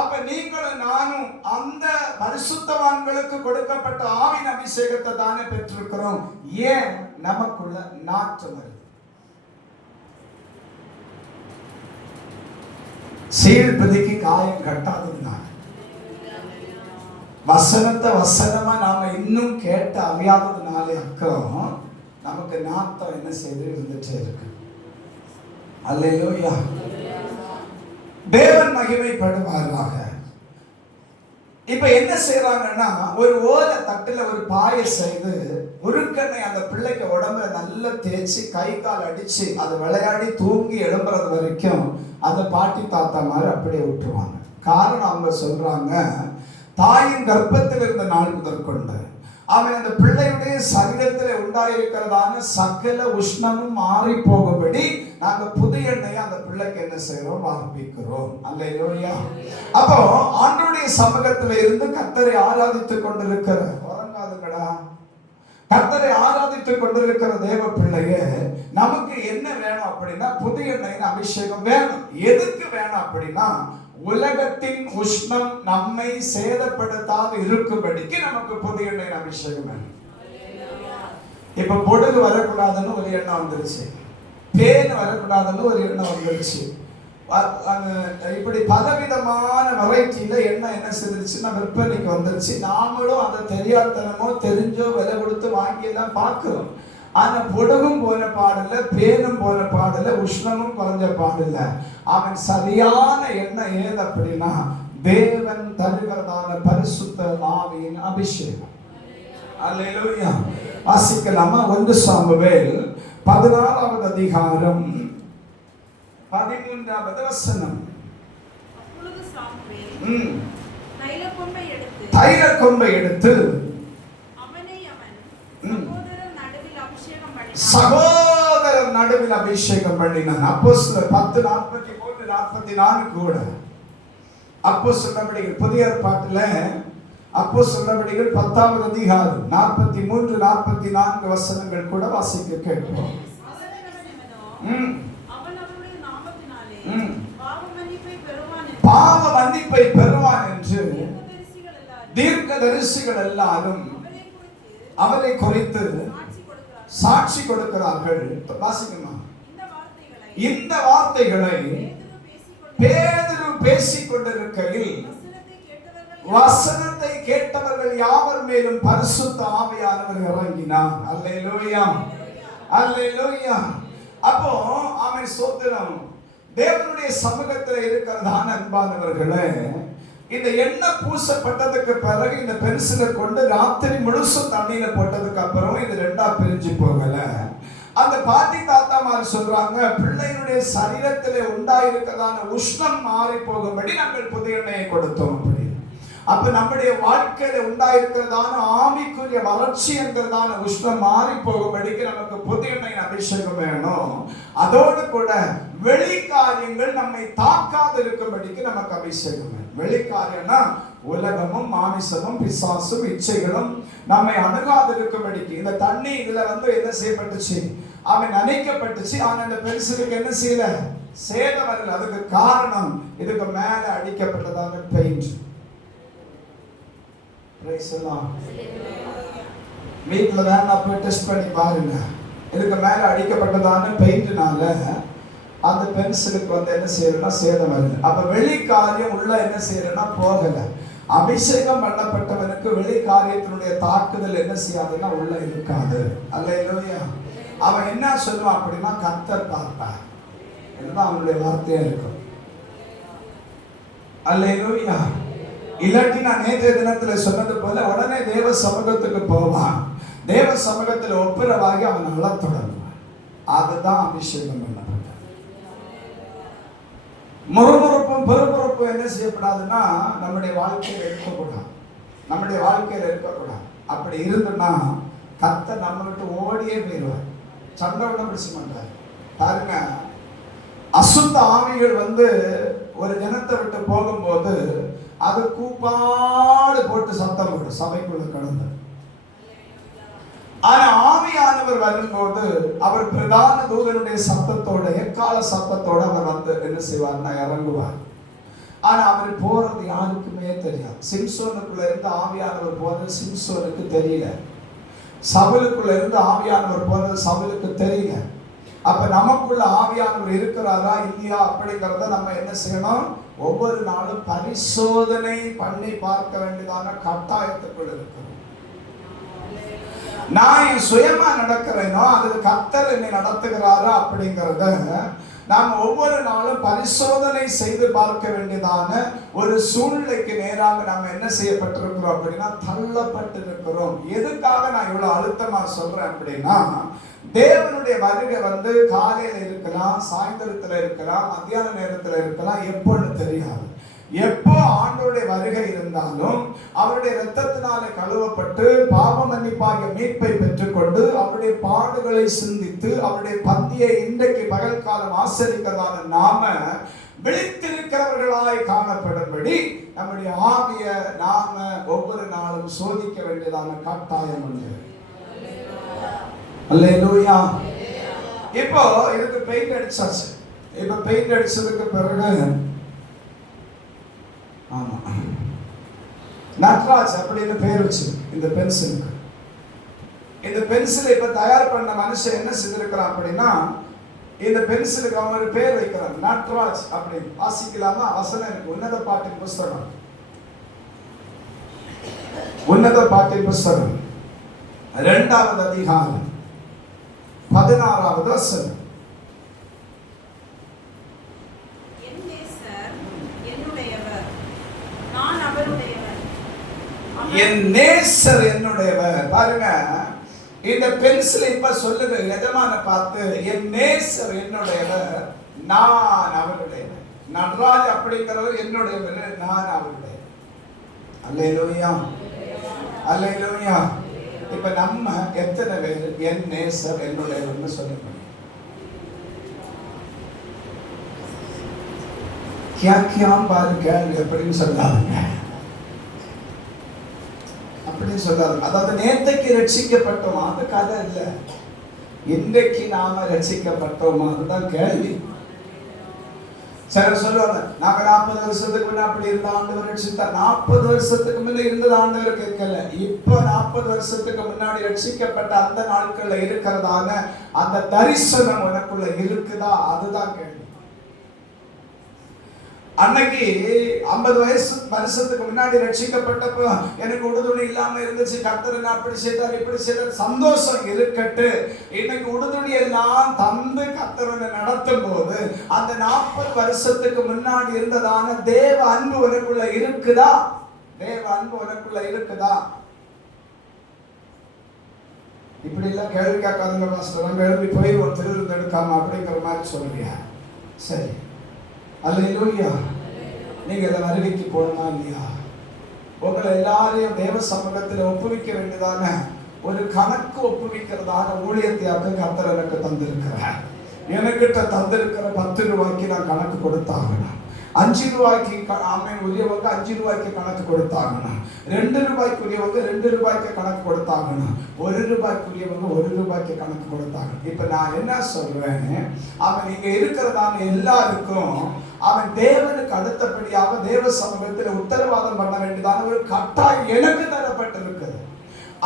அப்ப நீங்களும் நானும் அந்த பரிசுத்தவான்களுக்கு கொடுக்கப்பட்ட ஆவின் அபிஷேகத்தை தானே பெற்றிருக்கிறோம். ஏன் நமக்குள்ள நாற்றம் வருது? சீழ்பதிக்கு காயம் கட்டாததுனால, வசனத்தை வசனமா நாம இன்னும் கேட்டு அறியாததுனாலே அக்கம் நமக்கு நாட்டம் என்ன செய்து இருந்துட்டே இருக்கு. அல்லேலூயா. தேவன் மகிமைப்படுவாராக. இப்ப என்ன செய்யறாங்கன்னா, ஒரு ஓலை தட்டுல ஒரு பாய செய்து உருக்கண்ணை அந்த பிள்ளைக்கு உடம்புல நல்லா தேய்ச்சி கை கால் அடிச்சு அது விளையாடி தூங்கி எழும்புறது வரைக்கும் அந்த பாட்டி தாத்தா மாதிரி அப்படியே விட்டுருவாங்க. காரணம் அவங்க சொல்றாங்க, தாயின் கர்ப்பத்தில் இருந்த நாள் முதற்கொண்டு அவன் அந்த பிள்ளையுடைய சரீரத்தில் உண்டாயிருக்கிறதான சகல உஷ்ணமும் மாறி போகும்படி நாங்க புது எண்ணெயை அந்த பிள்ளைக்கு என்ன செய்யறோம்? வார்ப்பிக்கிறோம். அல்லேலூயா. அப்போ ஆண்டவருடைய சமூகத்துல இருந்து கர்த்தரை ஆராதித்துக் கொண்டிருக்கிற, உறங்காதுங்கடா, கர்த்தரை ஆராதித்துக் கொண்டிருக்கிற தேவ பிள்ளையே, நமக்கு என்ன வேணும் அப்படின்னா புது எண்ணெயின் அபிஷேகம் வேணும். எதுக்கு வேணும் அப்படின்னா, உலகத்தின் உஷ்ணம் நம்மை சேதப்படுத்தாது இருக்கும்படிக்கு நமக்கு புதிய எண்ணெய் அபிஷேகம் வேணும். இப்ப பொடுகு வரக்கூடாதுன்னு ஒரு எண்ணம் வந்துருச்சு, பேன் வரக்கூடாதுன்னு ஒரு எண்ணம் வந்துருச்சு. இப்படி பலவிதமான வெரைட்டியில எண்ணெய் என்ன செஞ்சிருச்சுன்னா விற்பனைக்கு வந்துருச்சு. நாமளும் அதை தெரியாதனமோ தெரிஞ்சோ விலை கொடுத்து வாங்கி எல்லாம் பார்க்கிறோம். ஆனா பொடுகும் போன பாடல, பேனும் போன பாடல, உஷ்ணமும் குறைஞ்ச பாடல. அவன் சரியான எண்ணெய் ஏது அப்படின்னா தேவன் தருகிறதான பரிசுத்த ஆவியின் அபிஷேகம். அல்லேலூயா. வாசிக்கலாமா? 1 சாமுவேல் 16வது அதிகாரம் 13வது வசனம். அப்பொழுது சாமுவேல் தைலக்கொம்பை எடுத்து சகோதரர் நடுவில் அபிஷேகம் பண்ணினான். அப்போஸ்தலர் 10:43-44 கூட. அப்போஸ்தலர் நடவடிக்கைகள் புதிய ஏற்பாட்டுல அப்போஸ்தலர் நடவடிக்கைகள் 10வது அதிகாரம் 43-44 வசனங்கள் கூட வாசிக்க கேட்போம். பாவ மன்னிப்பை பெறுவான் என்று தீர்க்கதரிசிகள் எல்லாரும் அவரை குறித்து சாட்சி கொடுக்கிறார்கள். வாசிக்கமா? இந்த வார்த்தைகளை பேதுரு பேசிக் கொண்டிருக்கையில் வசனத்தை கேட்டவர்கள் யாவர் மேலும் பரிசுத்த ஆவியானவர் இறங்கினார். அல்லேலூயா, அல்லேலூயா. அப்போ ஆமென், ஸ்தோத்திரம். தேவனுடைய சமூகத்தில் இருக்கிறதான அன்பானவர்களே, இந்த எண்ணெய் பூசப்பட்டதுக்கு பிறகு இந்த பென்சிலை கொண்டு ராத்திரி முழுசும் தண்ணியில போட்டதுக்கு அப்புறம் இது ரெண்டா பிரிஞ்சு போகல. அந்த பாட்டி தாத்தாமார் சொல்றாங்க, பிள்ளைகளுடைய சரீரத்திலே உண்டாயிருக்கிறதான உஷ்ணம் மாறி போகும்படி நாங்கள் புதிய எண்ணெயை கொடுத்தோம் அப்படி. அப்ப நம்முடைய வாழ்க்கையில உண்டாயிருக்கிறதான ஆவிக்குரிய வறட்சி என்கிறதான உஷ்ணம் மாறி போகும்படிக்கு நமக்கு புதிய எண்ணெயின் அபிஷேகம் வேணும். அதோடு கூட வெளி காரியங்கள் நம்மை தாக்காது இருக்கும்படிக்கு நமக்கு அபிஷேகம் வேணும். வெளி காரியம்னா உலகமும் மாமிசமும் பிசாசும் இச்சைகளும் நம்மை அணுகாது இருக்கும்படிக்கு. இந்த தண்ணி இதுல என்ன செய்யப்பட்டுச்சு, அவன் நினைக்கப்பட்டுச்சு. ஆனா இந்த பென்சிலுக்கு என்ன செய்யல, சேதம் வரல. அதுக்கு காரணம் இதுக்கு மேல அடிக்கப்பட்டதான பெயிண்ட். வீட்டுல வேணா போய் டெஸ்ட் பண்ணி பாருங்க. இதுக்கு மேல அடிக்கப்பட்டதான பெயிண்ட்னால அந்த பென்சிலுக்கு என்ன செய்யறதுன்னா சேதம் வருது. அப்ப வெளி காரியம் உள்ள என்ன செய்யறதுன்னா போகல. அபிஷேகம் பண்ணப்பட்டவனுக்கு வெளி காரியத்தினுடைய தாக்குதல் என்ன செய்யாதுன்னா உள்ள இருக்காது. அல்லேலூயா. அவன் என்ன சொல்லுவான் அப்படின்னா, கர்த்தர் பார்ப்பார். இதுதான் அவனுடைய வார்த்தையா இருக்கும். அல்லேலூயா. இல்லாட்டி நான் நேற்றைய தினத்துல சொன்னது போல உடனே தேவ சமூகத்துக்கு போவான். தேவ சமூகத்தில் ஒப்புரவாகி அவன் அழ தொடங்குவான். அதுதான் அபிஷேகம் பண்ணப்பட்ட. முறுமுறுப்பும் பெருமுறுப்பும் என்ன செய்யப்படாதுன்னா நம்முடைய வாழ்க்கையில இருக்கக்கூடாது. நம்முடைய வாழ்க்கையில இருக்கக்கூடாது. அப்படி இருந்துன்னா கர்த்தர் நம்ம விட்டு ஓடியே போயிடுவார். சண்டை விட பிடிச்ச மாட்டார். பாருங்க, அசுத்த ஆவிகள் ஒரு ஜனத்தை விட்டு போகும்போது அது கூப்பாடு போட்டு சத்தம் போடும் சபைக்குள்ள கடந்து. ஆனா ஆவியானவர் வரும்போது அவர் பிரதான தூதனுடைய சத்தத்தோட, எக்கால சத்தத்தோட அவர் என்ன செய்வார்னா இறங்குவார். ஆனா அவர் போறது யாருக்குமே தெரியாது. சிம்சோனுக்குள்ள இருந்து ஆவியானவர் போறது சிம்சோனுக்கு தெரியல. சவுலுக்குள்ள இருந்து ஆவியானவர் போறது சவுலுக்கு தெரியல. அப்ப நமக்குள்ள ஆவியானவர் இருக்கிறாரா இல்லையா அப்படிங்கறத நம்ம என்ன செய்யணும், ஒவ்வொரு நாளும் பரிசோதனை பண்ணி பார்க்க வேண்டியதான கட்டாயத்துக்குள் இருக்கிறோம். நான் சுயமா நடக்கிறேனோ அது கர்த்தர் என்னை நடத்துகிறாரா அப்படிங்கறத நாம் ஒவ்வொரு நாளும் பரிசோதனை செய்து பார்க்க வேண்டியதான ஒரு சூழ்நிலைக்கு நேராக நாம் என்ன செய்யப்பட்டிருக்கிறோம் அப்படின்னா தள்ளப்பட்டிருக்கிறோம். எதுக்காக நான் இவ்வளவு அழுத்தமா சொல்றேன் அப்படின்னா, தேவனுடைய வருகை காலையில இருக்கலாம், சாயந்தரத்துல இருக்கலாம், மத்தியான நேரத்துல இருக்கலாம், எப்போன்னு தெரியாது. எப்போ ஆண்டவருடைய வருகை இருந்தாலும் அவருடைய இரத்தத்தினாலே கழுவப்பட்டு பாவ மன்னிப்பாகிய மீட்பை பெற்றுக்கொண்டு அவருடைய பாடுகளை சிந்தித்து அவருடைய பந்தியை இன்றைக்கு பகல் காலம் ஆசரிக்கிறதான நாம விழித்திருக்கிறவர்களாய் காணப்படும்படி நம்முடைய ஆவிய நாம ஒவ்வொரு நாளும் சோதிக்க வேண்டியதான கட்டாயம் உண்டு. அல்லேலூயா. இப்போ இதுக்கு பெயிண்ட் அடிச்சாச்சு. இப்ப பெயிண்ட் அடிச்சதுக்கு பிறகு ஆமா நட்ராஜ் அப்படின்னு பேர் வச்சு இந்த பென்சிலுக்கு. இந்த பென்சிலை இப்ப தயார் பண்ண மனுஷன் என்ன செஞ்சிருக்கிறான் அப்படின்னா, இந்த பென்சிலுக்கு அவன் ஒரு பேர் வைக்கிறான், நட்ராஜ் அப்படின்னு. வாசிக்கலாமா? வசனம் இருக்கு. உன்னத பாட்டின் புஸ்தகம், உன்னத பாட்டின் புஸ்தகம் 2வது அதிகாரம் 16வது வசனம். என் நேசர் என்னுடையவர். பாருங்க, இந்த பென்சில் இப்ப சொல்லுது எஜமான பார்த்து, என் நேசர் என்னுடையவர், நான் அவருடையவர். நடராஜ் அப்படிங்கிறவர் என்னுடையவர், நான் அவருடையவர். அல்லேலூயா, அல்லேலூயா. இப்ப நம்ம எத்தனை பேர் என் நேசர் என்னுடையவர்னு சொல்ல முடியும்? பாருங்க எப்படின்னு சொல்லாதுங்க, அப்படின்னு சொல்லாது. அதாவது நேற்றைக்கு ரட்சிக்கப்பட்டோமா அது கதை இல்லை, இன்றைக்கு நாம ரட்சிக்கப்பட்டோமா அதுதான் கேள்வி. சிலர் சொல்லுவாங்க, நாங்க 40 வருஷத்துக்கு முன்ன அப்படி இருந்த ஆண்டவர் ரட்சித்தார். 40 வருஷத்துக்கு முன்ன இருந்தது ஆண்டவர் கேட்கல. இப்ப 40 வருஷத்துக்கு முன்னாடி ரட்சிக்கப்பட்ட அந்த நாட்கள்ல இருக்கிறதான அந்த தரிசனம் உனக்குள்ள இருக்குதா? அதுதான் கேள்வி. அன்னைக்கு 50 வருஷத்துக்கு முன்னாடி ரட்சிக்கப்பட்டப்போ எனக்கு உடுதுணி இல்லாம இருந்துச்சு, கர்த்தர் என்ன அப்படி செய்தார் இப்படி செய்தார், சந்தோஷம் இருக்கட்டு. இன்னைக்கு உடுதுணி எல்லாம் தந்து கர்த்தரை நடத்தும் போது அந்த 40 வருஷத்துக்கு முன்னாடி இருந்ததான தேவ அன்பு உனக்குள்ள இருக்குதா? தேவ அன்பு உனக்குள்ள இருக்குதா? இப்படி எல்லாம் கேள்வி கேட்காதுங்க பாஸ்டர், நம்ம எழுப்பி போயிடுவோம் திருவிழா எடுக்காம அப்படிங்கிற மாதிரி சொல்றியா? சரி, அல்லேலூயா. நீங்க இதை வருகைக்கு போகணுமா இல்லையா? உங்களை எல்லாரையும் தேவ சமூகத்தில் ஒப்புவிக்க வேண்டியதான ஒரு கணக்கு ஒப்புவிக்கிறதாக ஊழியத்தையாக்க கர்த்தர் எனக்கு தந்திருக்கிறார். எனக்கிட்ட தந்திருக்கிற 10 ரூபாய்க்கு நான் கணக்கு கொடுத்தாகணும். 5 ரூபாய்க்கு உரியவங்க 5 ரூபாய்க்கு கணக்கு கொடுத்தாங்கண்ணா. 2 ரூபாய்க்கு உரியவங்க 2 ரூபாய்க்கு கணக்கு கொடுத்தாங்கண்ணா. 1 ரூபாய்க்கு உரியவங்க 1 ரூபாய்க்கு கணக்கு கொடுத்தாங்க. இப்ப நான் என்ன சொல்றேன், அவன் இங்க இருக்கிறதான எல்லாருக்கும் அவன் தேவனுக்கு அடுத்தபடியாக தேவ சமூகத்தில் உத்தரவாதம் பண்ண வேண்டியதான ஒரு கட்டாயம் எனக்கு தரப்பட்டிருக்கிறது.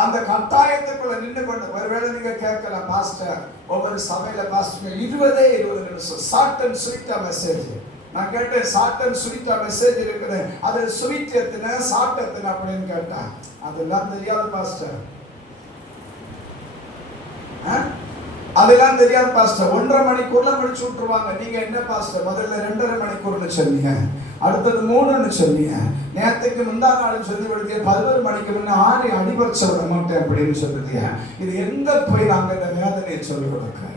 அந்த கட்டாயத்துக்குள்ள நின்று கொண்டு ஒருவேளை நீங்க கேட்கலாம், பாஸ்டர் ஒவ்வொரு சபையில பாஸ்டர் 20 நிமிஷம் ஷார்ட் அண்ட் ஸ்வீட்டா மெசேஜ். நான் கேட்டேன், ஷார்ட் அண்ட் ஸ்வீட்டா மெசேஜ் இருக்குது, அது ஸ்வீட் எத்தனை ஷார்ட் எத்தனை அப்படின்னு கேட்டேன். அதெல்லாம் தெரியாது பாஸ்டர், அதெல்லாம் தெரியாது பாஸ்டர். 1.5 மணிக்கூர்ல முடிச்சு விட்டுருவாங்க. நீங்க என்ன பாஸ்டர் முதல்ல 2.5 மணிக்கூர்னு சொன்னீங்க, அடுத்தது 3ன்னு சொன்னீங்க, நேரத்துக்கு முந்தா நாள் சொல்லி விடுங்க 11 மணிக்கு முன்ன 6 அடிபரிச்ச விட மாட்டேன் அப்படின்னு சொல்லுங்க. இது எங்க போய் நாங்க இந்த வேதனையை சொல்லிக் கொடுக்க?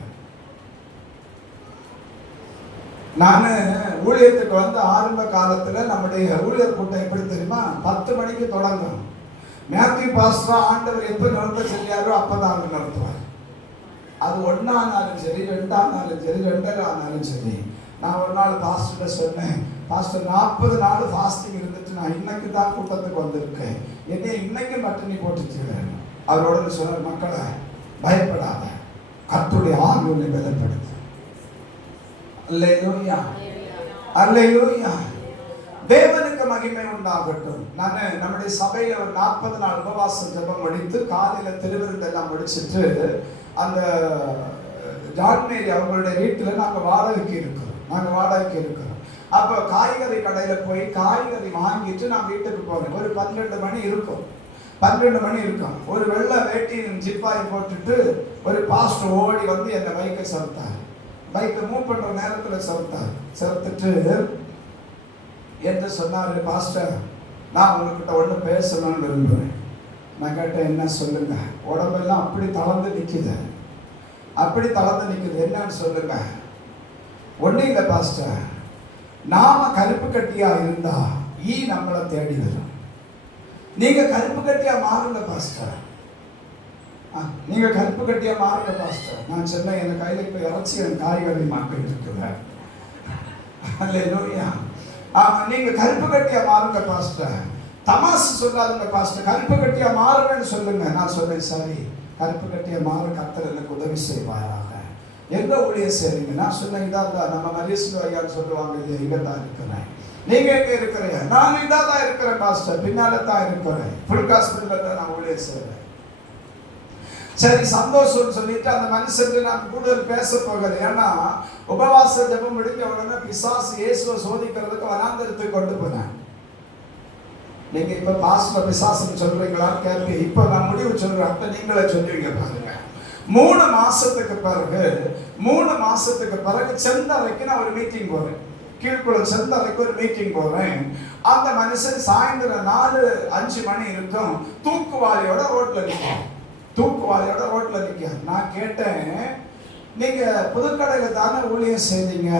நான் ஊழியத்துக்கு வந்து ஆரம்ப காலத்துல நம்முடைய ஊழியர் கூட்டம் எப்படி தெரியுமா, 10 மணிக்கு தொடங்கும். மேத்யூ பாஸ்டர் ஆண்டவர் எப்ப நடத்த சொல்லியாரோ அப்பதான் அவர் நடத்துவார். அது 1 ஆனாலும் சரி, 2 ஆனாலும் சரி, 2.5 ஆனாலும் சரி. நான் ஒரு நாள் பாஸ்டர்கிட்ட சொன்னேன், பாஸ்டர் 40 நாள் ஃபாஸ்டிங் இருந்துட்டு நான் இன்னைக்கு தான் கூட்டத்துக்கு வந்திருக்கேன், என்னை இன்னைக்கு பட்டினி போட்டுட்டு. அவரோட சொன்னார், மக்களை பயப்படாத, கர்த்தருடைய ஆவி உன்னை பலப்படுத்து. அல்லேலூயா, அல்லேலூயா. தேவனுக்கு மகிமை உண்டாகட்டும். நான் நம்முடைய சபையில ஒரு 40 நாள் உபவாச ஜெபம் முடித்து காலையில திருவிருந்தெல்லாம் முடிச்சிட்டு அந்த ஜான்மேரி அவங்களுடைய வீட்டில் நாங்கள் வாடகைக்கு இருக்கிறோம். அப்போ காய்கறி கடையில் போய் காய்கறி வாங்கிட்டு நான் வீட்டுக்கு போகிறேன். ஒரு 12 மணி இருக்கும். ஒரு வெள்ளை வேட்டி ஜிப்பாய் போட்டுட்டு ஒரு பாஸ்டர் ஓடி வந்து என்னை பைக்கை சறுத்தார். பைக்கை மூவ் பண்ணுற நேரத்தில் சறுத்துட்டு என்று சொன்னார், பாஸ்டர் நான் உங்ககிட்ட ஒன்று பேசணும்னு விரும்புகிறேன். நான் கேட்டேன், என்ன சொல்லுங்க. உடம்பெல்லாம் அப்படி தளர்ந்து நிற்குது. என்னன்னு சொல்லுங்க. ஒன்றும் இல்லை பாஸ்டர், நாம கருப்பு கட்டியா இருந்தா நம்மளை தேடி வரும். நீங்க கருப்பு கட்டியா மாறுங்க பாஸ்டர். நான் சொன்னேன், என் கையில இப்ப இறைச்சி என் காய்கறி மார்க்கெட் இருக்குது. அல்லேலூயா. நீங்க கருப்பு கட்டியா மாறுங்க பாஸ்டர். தமாசு சொல்லாதுங்க பாஸ்டர், கருப்பு கட்டியா மாறுவேன்னு சொல்லுங்க. நான் சொன்னேன், சரி கருப்பு கட்டியா மாற கர்த்தர் எனக்கு உதவி செய்வாராக. எங்க ஊழியர் செய்றீங்க? நான் சொன்னேன், இதான் நம்ம மரியசு ஐயான்னு சொல்லுவாங்க, இது இங்க தான் இருக்கிறேன். நீங்க எங்க இருக்கிறீங்க? நான் இதான் தான் இருக்கிறேன் பாஸ்டர், பின்னால தான் இருக்கிறேன், ஃபுல் காஸ்பிட்டல்ல தான் நான் ஊழியர் செய்றேன். சரி சந்தோஷம்னு சொல்லிட்டு அந்த மனுஷன் நான் கூடுதல் பேச போகிறேன். ஏன்னா உபவாச ஜெபம் முடிஞ்ச உடனே பிசாசு இயேசுவை சோதிக்கிறதுக்கு வனாந்தரத்துக்கு கொண்டு போனேன். நீங்க இப்ப பாஸ்டர் பிசாசுன்னு சொல்றீங்களான்னு கேட்பீங்க. இப்ப நான் முடிவு சொல்றேன், அப்ப நீங்களே சொல்லுவீங்க பாருங்க. 3 மாசத்துக்கு பிறகு செந்தரைக்கு நான் ஒரு மீட்டிங் போறேன். கீழ்குளம் செந்தரைக்கு ஒரு மீட்டிங் போறேன். அந்த மனுஷன் சாயந்தரம் 4-5 மணி இருக்கும், தூக்குவாளியோட ரோட்ல நிற்க. நான் கேட்டேன், நீங்க புதுக்கடையில தானே ஊழியம் செய்தீங்க,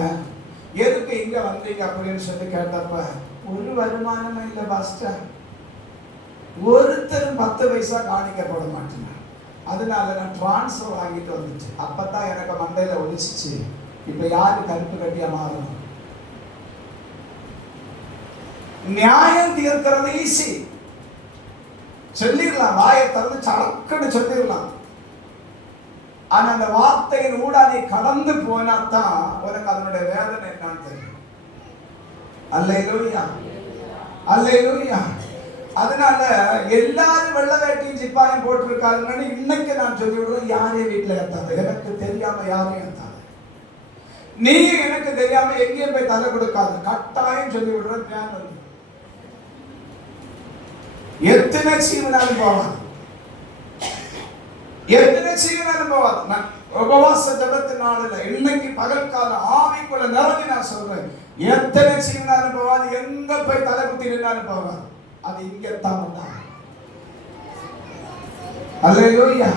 எதுக்கு இங்க வந்தீங்க அப்படின்னு சொல்லி கேட்டப்ப, ஒரு வருமானம் இல்லை பாஸ்டர், ஒருத்தரும் 10 பைசா காணிக்கப்பட மாட்டேங்க, அதனால நான் டிரான்ஸ்ஃபர் வாங்கிட்டு வந்துச்சு. அப்பதான் எனக்கு மண்டையில ஒழிச்சிச்சு, இப்ப யாரு கருப்பு கட்டியா மாறணும்? நியாயம் தீர்க்கிறது ஈஸி, சொல்லிடலாம், வாயை திறந்து சடக்குன்னு சொல்லிடலாம். ஆனா அந்த வார்த்தையின் ஊடா நீ கடந்து போனாதான் உனக்கு அதனுடைய வேதனை என்னன்னு தெரியும். அல்லேலூயா, அல்லேலூயா. அதனால எல்லாரும் வெள்ளை வேட்டியும் ஜிப்பாயும் போட்டிருக்காங்கன்னு இன்னைக்கு நான் சொல்லி விடுறேன், யாரையும் வீட்டுல ஏத்தாது, எனக்கு தெரியாம யாரையும் ஏத்தாது. நீ எனக்கு தெரியாம எங்கேயும் போய் தலை கொடுக்காது, கட்டாயம் சொல்லி விடுற ஞானம். எத்தனை சீவனாலும் போவாது, எத்தனை சீவனாலும் போவாது. நான் உபவாச ஜபத்தினால இன்னைக்கு பகல் கால ஆவிக்குள்ள நிறஞ்சி நான் சொல்றேன், எத்தனை சீவனாலும் போவாது, எங்க போய் தலை குத்தி நின்னாலும் போவாது. அது இங்கத்தான் வந்தாங்க. அல்லேலூயா.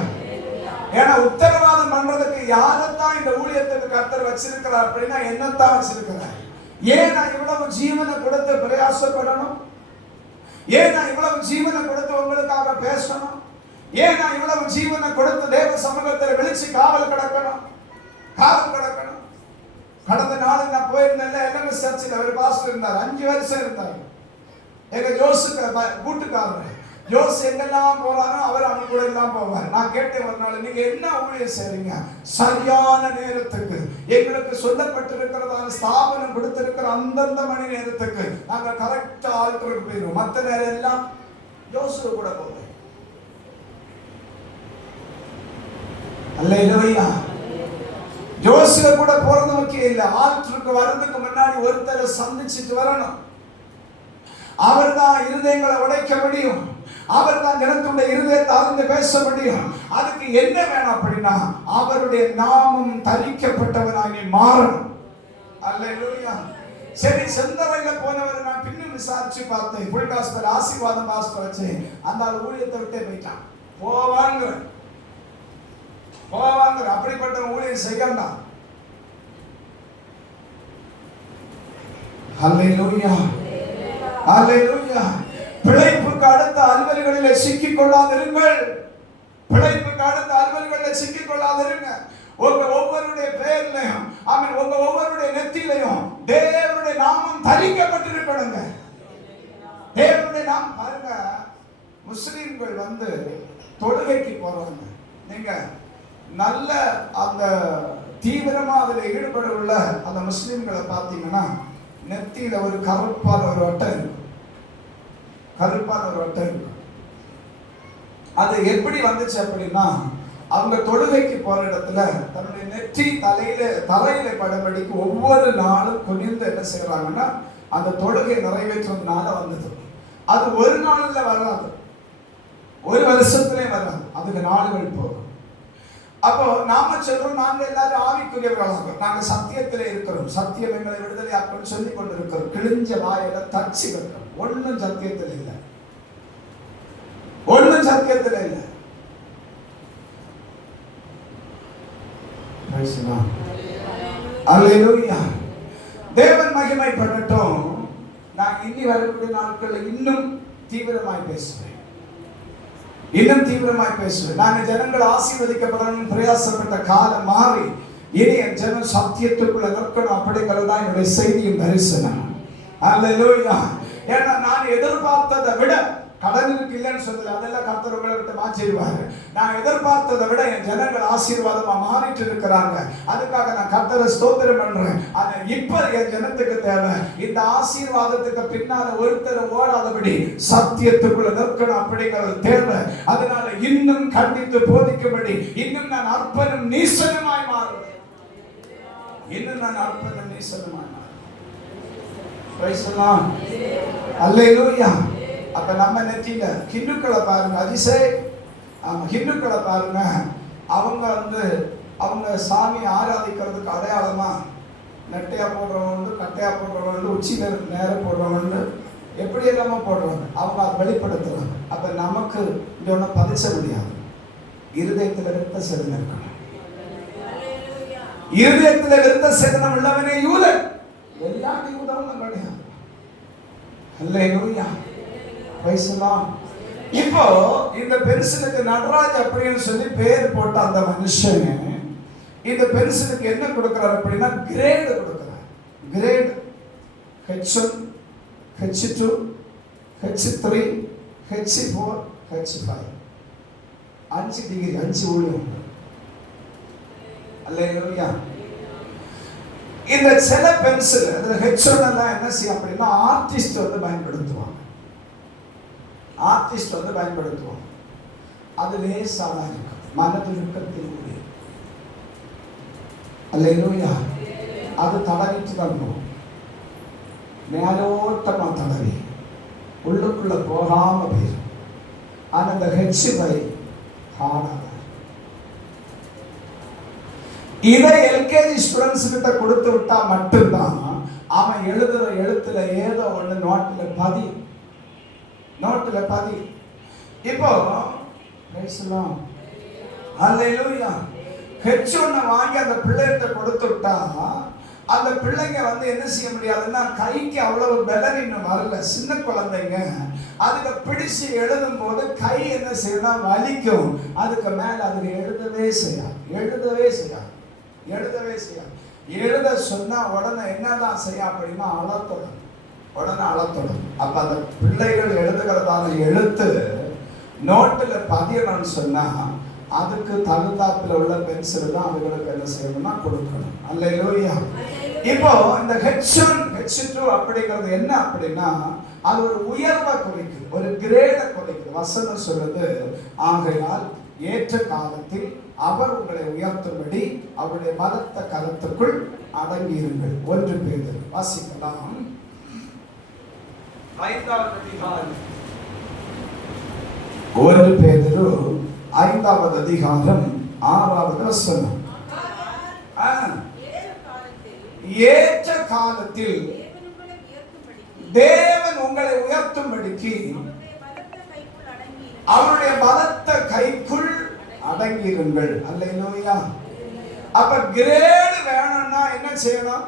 ஏன்னா உத்தரவாதம் பண்றதுக்கு யாரைத்தான் இந்த ஊழியத்துக்கு கர்த்தர் வச்சிருக்கிறார் அப்படின்னா என்னத்தான் வச்சிருக்கிறார். ஏன் நான் இவ்வளவு ஜீவனை கொடுத்து பிரயாசப்படணும்? ஏன் நான் இவ்வளவு ஜீவனை கொடுத்து உங்களுக்காக பேசணும்? ஏன் நான் இவ்வளவு ஜீவனை கொடுத்து தேவ சமூகத்தில் விழிச்சு காவல் கிடக்கணும்? கடந்த நாள் நான் போயிருந்தேன், எல்எம்எஸ் சர்ச்சில் ஒரு பாஸ்டர் இருந்தார், 5 வருஷம் இருந்தார். எங்க ஜோசுக்கு கூட்டுக்காரர் ஜோஸ் எங்கெல்லாம் போறானோ அவர் அவங்க கூட எல்லாம் போவார். நான் கேட்டேன் ஒரு நாள், நீங்க என்ன ஊழியம் செய்றீங்க? சரியான நேரத்துக்கு எங்களுக்கு சொல்லப்பட்டிருக்கிறதான ஸ்தாபனம் கொடுத்திருக்கிற அந்தந்த மணி நேரத்துக்கு நாங்க கரெக்டா ஆல்டருக்கு போயிடுவோம். மற்ற நேரம் எல்லாம் ஜோசு கூட போவேன். அல்லேலூயா. ஜோசுல கூட போறது முக்கியம் இல்லை, ஆல்டருக்கு வர்றதுக்கு முன்னாடி ஒருத்தரை சந்திச்சுட்டு வரணும். அவர் தான் இருதயங்களை உடைக்க முடியும், அவர் தான் ஜனத்துடைய இருதயத்தை அறிந்து பேச முடியும். அதுக்கு என்ன வேணும் அப்படின்னா அவருடைய நாமம் தரிக்கப்பட்டவனாகி மாறணும். அல்லேலூயா. சரி, செந்தரையில போனவர் நான் பின்னும் விசாரிச்சு பார்த்தேன், ஃபுல் காஸ்பல் ஆசீர்வாதம் பாஸ்டர் வச்சு அந்த ஊழியத்தை விட்டே போயிட்டான். போவாங்க அப்படிப்பட்ட ஊழியம் செய்யலாம். அல்லேலூயா. அல்லேலூயா. பிழைப்புக்கு அடுத்த அலுவல்களில் சிக்கிக் கொள்ளாதிருங்கள். பிழைப்புக்கு அடுத்த அலுவல்களில் சிக்கிக் கொள்ளாதிருங்க. உங்க ஒவ்வொருடைய பெயர்லையும் உங்க ஒவ்வொருடைய நெத்திலையும் தேவனுடைய நாமம் தரிக்கப்பட்டிருக்கணுங்க. தேவனுடைய நாமம் பாருங்க, முஸ்லிம்கள் தொழுகைக்கு போறாங்க. நீங்க நல்ல அந்த தீவிரமா அதில் ஈடுபட உள்ள அந்த முஸ்லிம்களை பார்த்தீங்கன்னா நெத்தியில ஒரு கருப்பான ஒரு வட்டம் இருக்கும். அது எப்படி வந்துச்சு அப்படின்னா, அவங்க தொழுகைக்கு போற இடத்துல தன்னுடைய நெற்றி தலையில படபடிக்கு ஒவ்வொரு நாளும் குனிந்து என்ன செய்யறாங்கன்னா அந்த தொழுகை நிறைவேற்றுவதனால வந்தது. அது ஒரு நாள்ல வராது, ஒரு வருஷத்திலே வராது, அதுக்கு நாளுகள் போகும். அப்போ நாம சொல்றோம், நாங்க எல்லாரும் ஆவிக்குரியவர்களாக, நாங்க சத்தியத்திலே இருக்கிறோம், சத்தியம் எங்களை விடுதலை ஆக்கணும் சொல்லி கொண்டு இருக்கிறோம். கிழிஞ்ச வாயில தச்சு வைக்கிறோம். ஒன்னும் சத்தியத்தில் இல்லை, ஒன்னும் சத்தியத்தில் இல்லை. அல்லேலூயா. தேவன் மகிமைப்படட்டும். நான் இனி வரக்கூடிய நாட்களில் இன்னும் தீவிரமாய் பேசுவேன். நான் ஜனங்கள் ஆசீர்வதிக்கப்படணும் பிரயாசப்பட்ட காலம் மாறி இனி என் ஜனம் சத்தியத்துக்குள்ள நிற்கணும். அப்படிங்கிறதுதான் என்னுடைய செய்தியும் தரிசனம். அல்லேலூயா. ஏன்னா நான் எதிர்பார்த்ததை விட கடன் இருக்கு இல்லைன்னு சொல்லல, அதெல்லாம் கர்த்தர் உங்களை விட்டு மாற்றிடுவாரு. நான் எதிர்பார்த்ததை விட என் ஜனங்கள் ஆசீர்வாதமா மாறிட்டு இருக்கிறாங்க. அதுக்காக நான் கர்த்தரை ஸ்தோத்திரம் பண்றேன். ஆனா இப்ப என் ஜனத்துக்கு தேவை இந்த ஆசீர்வாதத்துக்கு பின்னால ஒருத்தர் ஓடாதபடி சத்தியத்துக்குள்ள நிற்கணும் அப்படிங்கிறது தேவை. அதனால இன்னும் கண்டித்து போதிக்கும்படி இன்னும் நான் அர்ப்பணம் நீசனமாய் மாறுவேன். அல்லேலூயா. அப்ப நம்ம நெற்றியில ஹிந்துக்களை பாருங்க, ஹிந்துக்களை பாருங்க, அவங்க சாமி ஆராதிக்கிறதுக்கு அடையாளமா நெட்டையா போடுறவங்க, கட்டையா போடுறவங்க, உச்சியில நேரம் போடுறவங்க, எப்படி எல்லாமே போடுறாங்க. அவங்க அதை வெளிப்படுத்துறாங்க. அப்ப நமக்கு இது ஒன்றும் பதிச்ச முடியாது. இருதயத்தில் விருத்த சேதனம் இருக்கணும். இருதயத்தில் விருத்த சேதனம் உள்ளவனே யூதன். எல்லா யூதனும் கிடையாது. அல்லேலூயா. இப்போ இந்த பென்சிலுக்கு நடராஜ் அப்படின்னு சொல்லி பேர் போட்ட அந்த மனுஷன் இந்த பென்சிலுக்கு என்ன கொடுக்கிறார் அப்படின்னா கிரேடு கொடுக்கிறார். Great H1, H2, H3, H4, H5. 5 degree, 5 ஊழியம். அல்லேலூயா. இந்த சில பென்சில் அதுல H1 எல்லாம் என்ன செய்யும் அப்படின்னா ஆர்டிஸ்ட் பயன்படுத்துவாங்க. அது லேசாக இருக்கும், மனதுருக்கத்தில். அல்லேலூயா. அது தடவிட்டு தான் போகும். மேலோட்டமா தடவி உள்ளுக்குள்ள போகாம போயிடும். ஆனா அந்த ஹெச்பை ஹார்டாக. இதை எல்கேஜி ஸ்டூடெண்ட்ஸ் கிட்ட கொடுத்து விட்டா மட்டும்தான் அவன் எழுதுற எழுத்துல ஏதோ ஒண்ணு நோட்டுல பதி. இப்போ பேசலாம். ஹல்லேலூயா. ஹெச்1 வாங்கி அந்த பிள்ளைகிட்ட கொடுத்து விட்டா அந்த பிள்ளைங்க என்ன செய்ய முடியாதுன்னா, கைக்கு அவ்வளவு பலன் இன்னும் வரல, சின்ன குழந்தைங்க. அதுக்கு பிடிச்சு எழுதும் போது கை என்ன செய்யணும், வலிக்கும். அதுக்கு மேல அதுக்கு எழுதவே செய்யாது. எழுத சொன்னா உடனே என்னதான் செய்ய அப்படின்னா அழத்தொடும். அப்ப அந்த பிள்ளைகள் எழுதுகிறதான எழுத்து நோட்டுல பதியணும்னு சொன்னா அதுக்கு தகுந்தாப்புல உள்ள பென்சில் தான் அதுகளுக்கு என்ன செய்யணும்னா கொடுக்கணும். அல்லேலூயா. இப்போ இந்த H1 H2 அப்படிங்கிறது என்ன அப்படின்னா, அது ஒரு உயர்வை குறிக்குது, ஒரு கிரேட குறிக்குது. வசனம் சொல்றது, ஆகையால் ஏற்ற காலத்தில் அவர் உங்களை உயர்த்தும்படி அவருடைய பலத்த கரத்துக்குள் அடங்கியிருங்கள். 1 பேதுரு வாசிக்கலாம். 5வது அதிகாரம் 1 பேதுரு 5வது அதிகாரம் 6வது வசனம். ஏற்ற காலத்தில் தேவன் உங்களை உயர்த்தும்படிக்கு அவருடைய பலத்த கைக்குள் அடங்கியிருங்கள். அல்லேலூயா. அப்ப கிரேட் வேணும்னா என்ன செய்யணும்?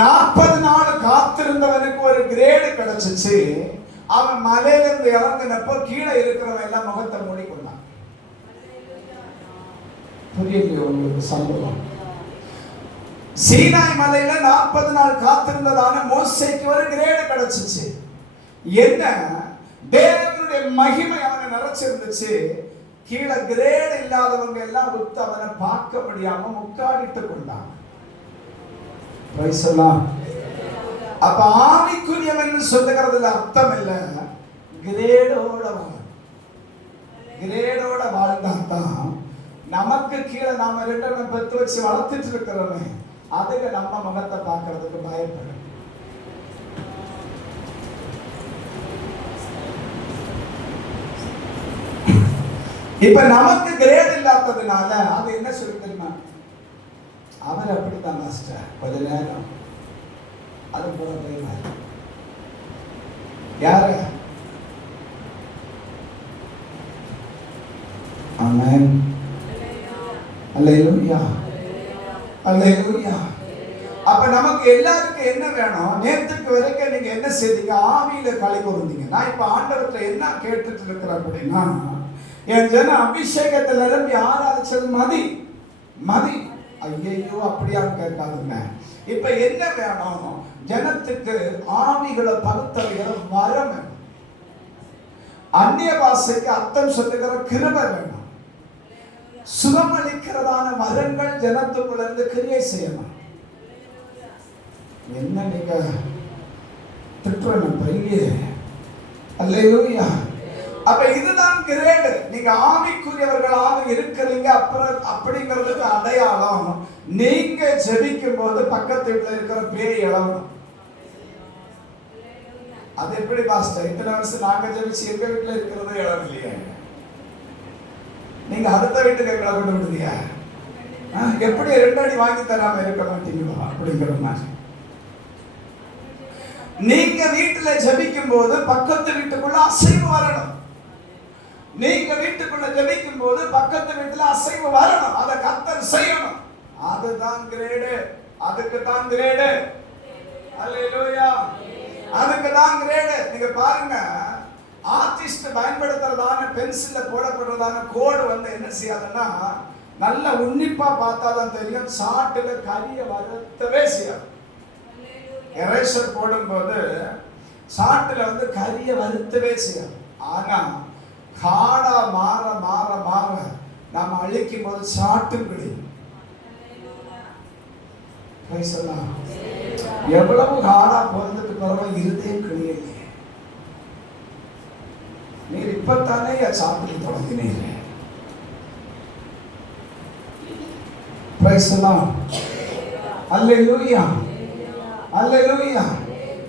40 நாள் காத்திருந்தவனுக்கு ஒரு கிரேடு கிடைச்சிச்சு. அவன் மலையிலிருந்து இறங்கினப்போ கீழே இருக்கிறவன் எல்லாம் முகத்தை மூடிக்கொண்டான். புரியலையோ உங்களுக்கு சம்பவம்? சீனாய் மலையில 40 நாள் காத்திருந்ததான மோசேக்கு ஒரு கிரேடு கிடைச்சிச்சு. என்ன? தேவனுடைய மகிமை அவனை நிறைச்சிருந்துச்சு. கீழே கிரேடு இல்லாதவங்க எல்லாம் உத்து அவனை பார்க்க முடியாம முக்காடிட்டு கொண்டாங்க. அப்ப ஆவிக்குரியவன் சொல்லுகிறதுல அர்த்தம் இல்ல, கிரேடோட வாழ்ந்தாதான் நமக்கு கீழே நாம 2 பெத்து வச்சு வளர்த்துட்டு இருக்கிறோமே, அதுக்கு நம்ம முகத்தை பார்க்கறதுக்கு பயப்படும். இப்ப நமக்கு கிரேட் இல்லாததுனால அது என்ன சொல்லி தெரியுமா, அவர் அப்படித்தான் மாஸ்டர், கொஞ்ச நேரம் அது போல யாரு? ஆமென். அல்லேலூயா. அல்லேலூயா. அப்ப நமக்கு எல்லாருக்கும் என்ன வேணும்? நேற்றுக்கு வரைக்கும் நீங்க என்ன செய்தீங்க? ஆவியில களி கூர்ந்தீங்க. நான் இப்ப ஆண்டவர்கிட்ட என்ன கேட்டுட்டு இருக்கிறேன் அப்படின்னா, என் ஜன அபிஷேகத்துல நிரம்பி ஆராதிச்சது மதி. ஐயோ அப்படியான்னு கேட்காதுங்க. இப்ப என்ன வேணும்? ஜனத்துக்கு ஆவிகளை பகுத்தறிகிற வரம் வேணும். அந்நிய பாஷைக்கு அர்த்தம் சொல்லுகிற கிருபை வேணும். சுகமளிக்கிறதான வரங்கள் ஜனத்துக்குள்ள இருந்து கிரியை செய்யணும். என்ன நீங்க திட்டுறேன் பையே? அல்லேலூயா. அப்ப இதுதான் கிரேடு. நீங்க ஆவிக்குரியவர்களாக இருக்கிறீங்க அப்படிங்கிறதுக்கு அடையாளம், நீங்க ஜெபிக்கும் போது பக்கத்து வீட்டுல இருக்கிற பேய் இளவணும். அது எப்படி பாஸ்டர்? இத்தனை வருஷம் நாங்க ஜெபிச்சு எங்க வீட்டுல இருக்கிறதே இளவில்லையே, நீங்க அடுத்த வீட்டுக்கு எங்களை கொண்டு விடுதியா? எப்படி 2 அடி வாங்கி தராம இருக்க மாட்டீங்களா அப்படிங்கிற மாதிரி. நீங்க வீட்டுல ஜெபிக்கும் போது பக்கத்து வீட்டுக்குள்ள அசைவு வரணும். நீங்க வீட்டுக்குள்ள ஜெபிக்கும் போது பக்கத்து வீட்டுல அசைவு வரணும். அதை கர்த்தர் செய்யணும். அதுதான் கிரேடு. அதுக்கு தான் கிரேடு. அல்லேலூயா. அதுக்கு தான் கிரேடு. நீங்க பாருங்க, ஆர்டிஸ்ட் பயன்படுத்துறதான பென்சில்ல போடப்படுறதான கோடு என்ன செய்யாதுன்னா, நல்ல உன்னிப்பா பார்த்தாதான் தெரியும், சாட்டுல கரிய வருத்தவே செய்யாது. எரேசர் போடும்போது சாட்டுல கரிய வருத்தவே செய்யாது. ஆனா காடா மாற மாற மாற நாம அழிக்கும் போது சாட்டும் கிடையாது. எவ்வளவு காடா பிறந்துட்டு பிறகு இருதயம் கிடையாது. நீர் இப்பத்தானே சாப்பிட்டு தொடங்கினீங்க. Praise the Lord. Hallelujah. Hallelujah.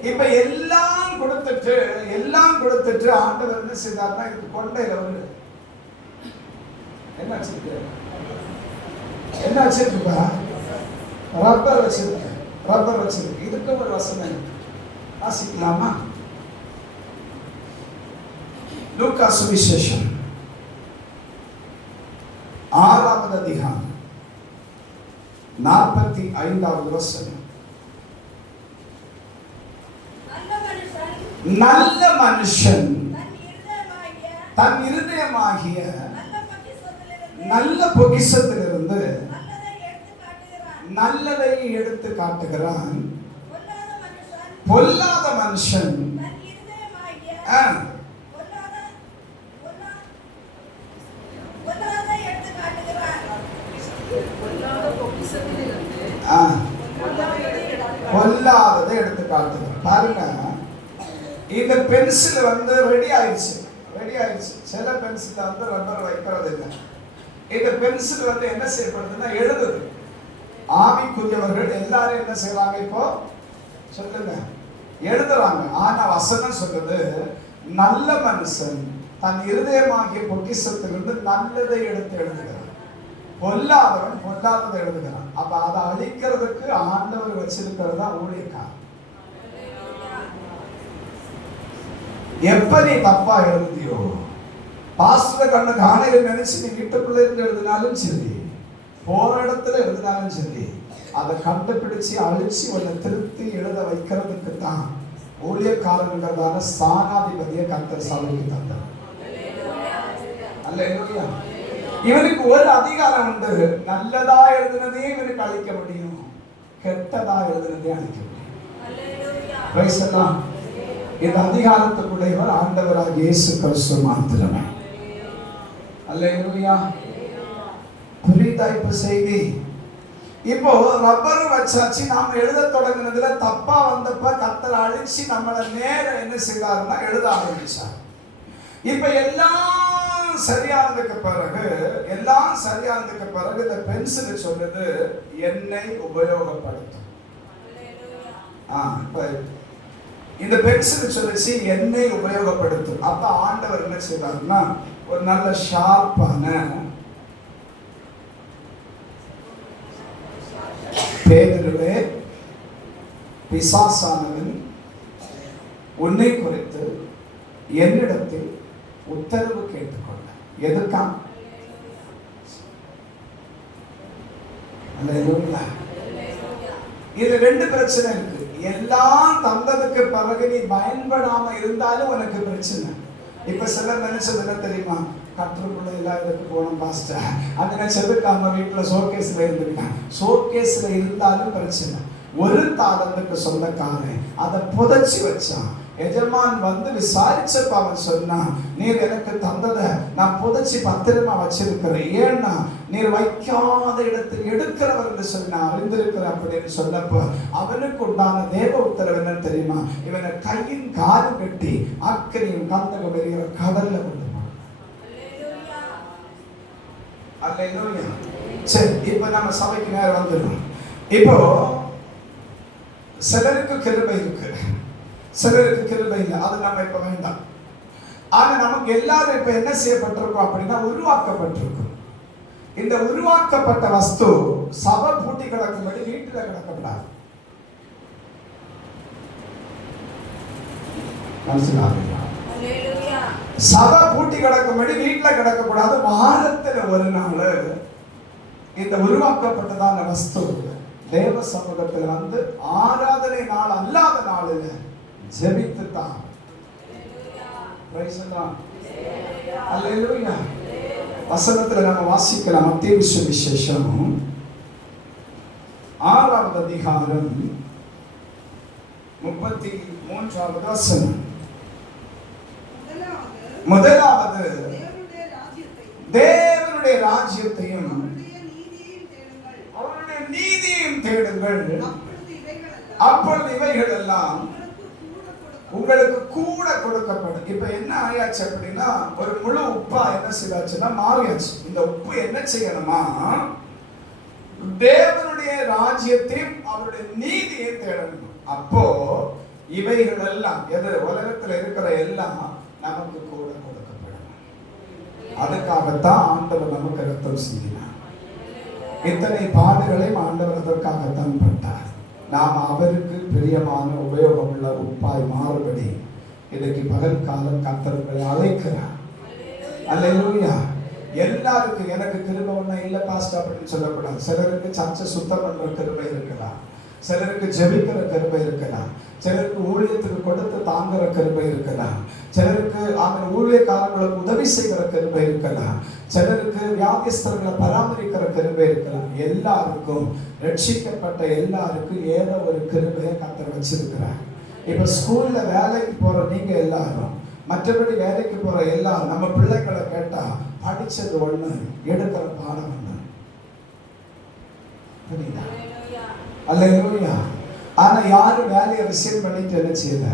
இப்ப எல்லாம் கொடுத்துட்டு ஆண்டவர் என்ன செய்தார்னா இது கொண்டையில வந்து என்ன வச்சிருக்குப்பா? ரப்பர் வச்சிருக்கு. இதுக்கு ஒரு வசனம் வாசிக்கலாமா? லூக்கா சுவிசேஷம் 6வது அதிகாரம் 45வது வசனம். நல்ல மனுஷன் தன் இருதயமாகிய நல்ல பொக்கிஷத்திலிருந்து நல்லதை எடுத்து காட்டுகிறான். பொல்லாத மனுஷன் பொல்லாததை எடுத்து காட்டுகிறான். பாருங்க, இந்த பென்சில் வந்து ரெடி ஆயிடுச்சு. சில பென்சில் வந்து ரப்பர் வைக்கிறது இல்லை. இந்த பென்சில் வந்து என்ன செய்யப்படுதுன்னா எழுதுது. ஆவிக்குரியவர்கள் எல்லாரும் என்ன செய்யறாங்க? இப்போ சொல்லுங்க, எழுதுறாங்க. ஆனா வசனம் சொல்லுது, நல்ல மனுஷன் தன் இருதயமாகிய பொக்கிஷத்திலிருந்து நல்லதை எடுத்து எழுதுகிறான். பொல்லாதவன் பொல்லாததை எழுதுகிறான். அப்ப அதை அழிக்கிறதுக்கு ஆண்டவர் வச்சிருக்கிறது தான் ஊழியக்காரன். எப்ப நீ தப்பா எழுதியோ, பாஸ்டர் கண்ணு காணையில நினைச்சு நீ வீட்டுக்குள்ள இருந்து எழுதினாலும் சரி, போற இடத்துல எழுதினாலும் சரி, அதை கண்டுபிடிச்சு அழிச்சு உன்னை திருத்தி எழுத வைக்கிறதுக்கு தான் ஊழியக்காரங்கிறதான ஸ்தானாதிபதியை கர்த்தர் சபைக்கு தந்தார். அல்லேலூயா. இவனுக்கு ஒரு அதிகாரம் உண்டு. நல்லதா எழுதுனதே இவனுக்கு அழிக்க முடியும், கெட்டதா எழுதுனதே அழிக்க முடியும். Praise the Lord. இந்த அதிகாரத்துக்குடையவர் ஆண்டவராக இயேசு கிறிஸ்து மாத்திரமே. அல்லேலூயா. புரியுதா இப்ப செய்தி? இப்போ ரப்பர் வச்சாச்சு. நாம எழுத தொடங்கினதுல தப்பா வந்தப்ப கர்த்தர் அழிச்சு நம்மளை நேர என்ன செய்தாருன்னா எழுத ஆரம்பிச்சார். இப்ப எல்லாம் சரியானதுக்கு பிறகு இந்த பென்சில் சொல்லுது என்னை உபயோகப்படுத்தும். இந்த பென்சில் சொல்லிச்சு என்னை உபயோகப்படுத்தும். அப்ப ஆண்டவர் என்ன செய்வாருன்னா ஒரு நல்ல ஷார்ப்பான பேதுருவே, பிசாசானவன் உன்னை குறித்து என்னிடத்தில் உத்தரவு கேட்டுக்கொள்ள. எதுக்கா? இது ரெண்டு பிரச்சனை இருக்கு. எல்லாம் தந்ததுக்கு பிறகு நீ பயன்படாம இருந்தாலும் உனக்கு பிரச்சனை. இப்ப சிலர் நினைச்சது என்ன தெரியுமா? கற்றுக்குள்ள எல்லாம் இதுக்கு போனோம் பாஸ்டர், அது நினைச்சதுக்கு அவங்க வீட்டுல ஷோகேஸ்ல இருந்திருக்காங்க. ஷோகேஸ்ல இருந்தாலும் பிரச்சனை. ஒரு தாளந்துக்கு சொந்தக்காரன் அதை புதைச்சி வச்சான். எஜமான் வந்து விசாரிச்சப்ப அவன் சொன்னான், நீர் எனக்கு தந்ததை நான் புதைச்சி பத்திரமா வச்சிருக்கிறேன். ஏன்னா நீர் வைக்காத இடத்தில் எடுக்கிறவர் என்று சொல்லி நான் அறிந்திருக்கிறேன் அப்படின்னு சொன்னப்ப அவனுக்கு உண்டான தேவ உத்தரவு என்ன தெரியுமா? இவனை கையின் காது கட்டி அக்கறையும் கந்தகம் எறிகிற கடல்ல கொண்டு. அல்லேலூயா. சரி, இப்ப நம்ம சபைக்கு நேரம் வந்துடும். இப்போ சிலருக்கு கிருபை இருக்கு, சிலருக்கு கிருபை இல்லை. அது நம்ம இப்ப வேண்டாம். ஆனா நமக்கு எல்லாரும் இப்ப என்ன செய்யப்பட்டிருக்கோம் அப்படின்னா உருவாக்கப்பட்டிருக்கும். இந்த உருவாக்கப்பட்ட வஸ்து சபை பூட்டி கிடக்கும்படி வீட்டுல கிடக்கப்படாது. சபை பூட்டி கிடக்கும்படி வீட்டுல கிடக்கக்கூடாது. வாரத்துல ஒரு நாள் இந்த உருவாக்கப்பட்டதான வஸ்து தேவ சமூகத்தில் வந்து ஆராதனை நாள் அல்லாத நாளில் ஜெபித்து தான். அல்லேலூயா. வசனத்துல நம்ம வாசிக்கலாம். மத்தேயு சுவிசேஷம் 6வது அதிகாரம் 33வது வசனம். முதலாவது தேவனுடைய ராஜ்யத்தையும் அவருடைய நீதியையும் தேடுங்கள், அப்பொழுது இவைகள் எல்லாம் உங்களுக்கு கூட கொடுக்கப்படும். இப்ப என்ன ஆயாச்சு அப்படின்னா ஒரு முழு உப்பா என்ன செய்யாச்சுன்னா மாறியாச்சு. இந்த உப்பு என்ன செய்யணுமா? தேவனுடைய ராஜ்யத்தையும் அவருடைய நீதியை தேடணும். அப்போ இவைகள் எல்லாம் எது உலகத்துல இருக்கிற எல்லாம் நமக்கு கூட கொடுக்கப்படும். அதுக்காகத்தான் ஆண்டவர் நமக்கு ரத்தம் சிந்தினார். இத்தனை பாடுகளையும் ஆண்டவர் அதற்காகத்தான் பட்டார். நாம் அவருக்கு பிரியமான உபயோகமுள்ள உப்பாய் மாறுபடி இன்னைக்கு பகல் காலம் கர்த்தர்களை அழைக்கிறார். அல்லேலூயா. எல்லாருக்கும் எனக்கு கிருபை ஒண்ணா இல்ல பாஸ்டர் அப்படின்னு சொல்லக்கூடாது. சிலருக்கு சர்ச்சை சுத்தம் பண்ற கிருபை இருக்கலாம், சிலருக்கு ஜெபிக்கிற கிருபை இருக்கலாம், சிலருக்கு ஊழியத்துக்கு கொடுத்து தாங்குற கிருபை இருக்கலாம், சிலருக்கு அவன் ஊழியக்காரங்களுக்கு உதவி செய்கிற கிருபை இருக்கலாம், சிலருக்கு வியாதிஸ்தர்களை பராமரிக்கிற கிருபை இருக்கலாம். எல்லாருக்கும் ரட்சிக்கப்பட்ட எல்லாருக்கும் ஏதோ ஒரு கிருபையை கர்த்தர் வச்சிருக்கிறார். இப்ப ஸ்கூல்ல வேலைக்கு போற நீங்க எல்லாரும், மற்றபடி வேலைக்கு போற எல்லாரும் நம்ம பிள்ளைகளை கேட்டா படிச்சது ஒண்ணு, எடுக்கிற பாடம் ஒண்ணு. புரியுதா? அல்லேலூயா. ஆனா யாரும் வேலையை ரிசைன் பண்ணிட்டு என்ன செய்யல?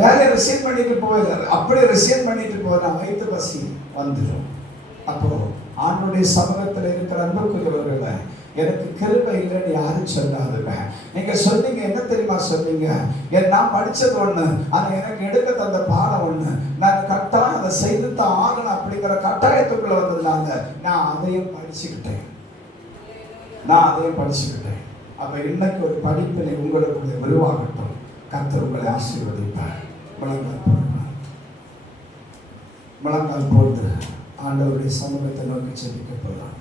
வேலையை ரிசைன் பண்ணிட்டு போகல. அப்படி ரிசைன் பண்ணிட்டு போனா வயிற்று பசி வந்துடும். அப்போ ஆண்டுடைய சமூகத்தில் இருக்கிற அன்புக்குரியவர்களை எனக்கு கிருபை இல்லைன்னு யாரும் சொல்லாதுங்க. நீங்க சொன்னீங்க, என்ன தெரியுமா சொன்னீங்க? நான் படிச்சது ஒண்ணு, ஆனா எனக்கு எடுக்க தந்த பாடம் ஒண்ணு, நான் கட்டாயம் அதை செய்து தான் ஆகணும் அப்படிங்கிற கட்டாயத்துக்குள்ள வந்ததுனால நான் அதையும் படிச்சுக்கிட்டேன். அப்ப இன்னைக்கு ஒரு படிப்பினை உங்களுக்குள்ளே உருவாகட்டும். கர்த்தர் உங்களை ஆசீர்வதிப்பார். முழங்கால் போட்டு ஆண்டவருடைய சமூகத்தை நோக்கி செபிக்க போகலாம்.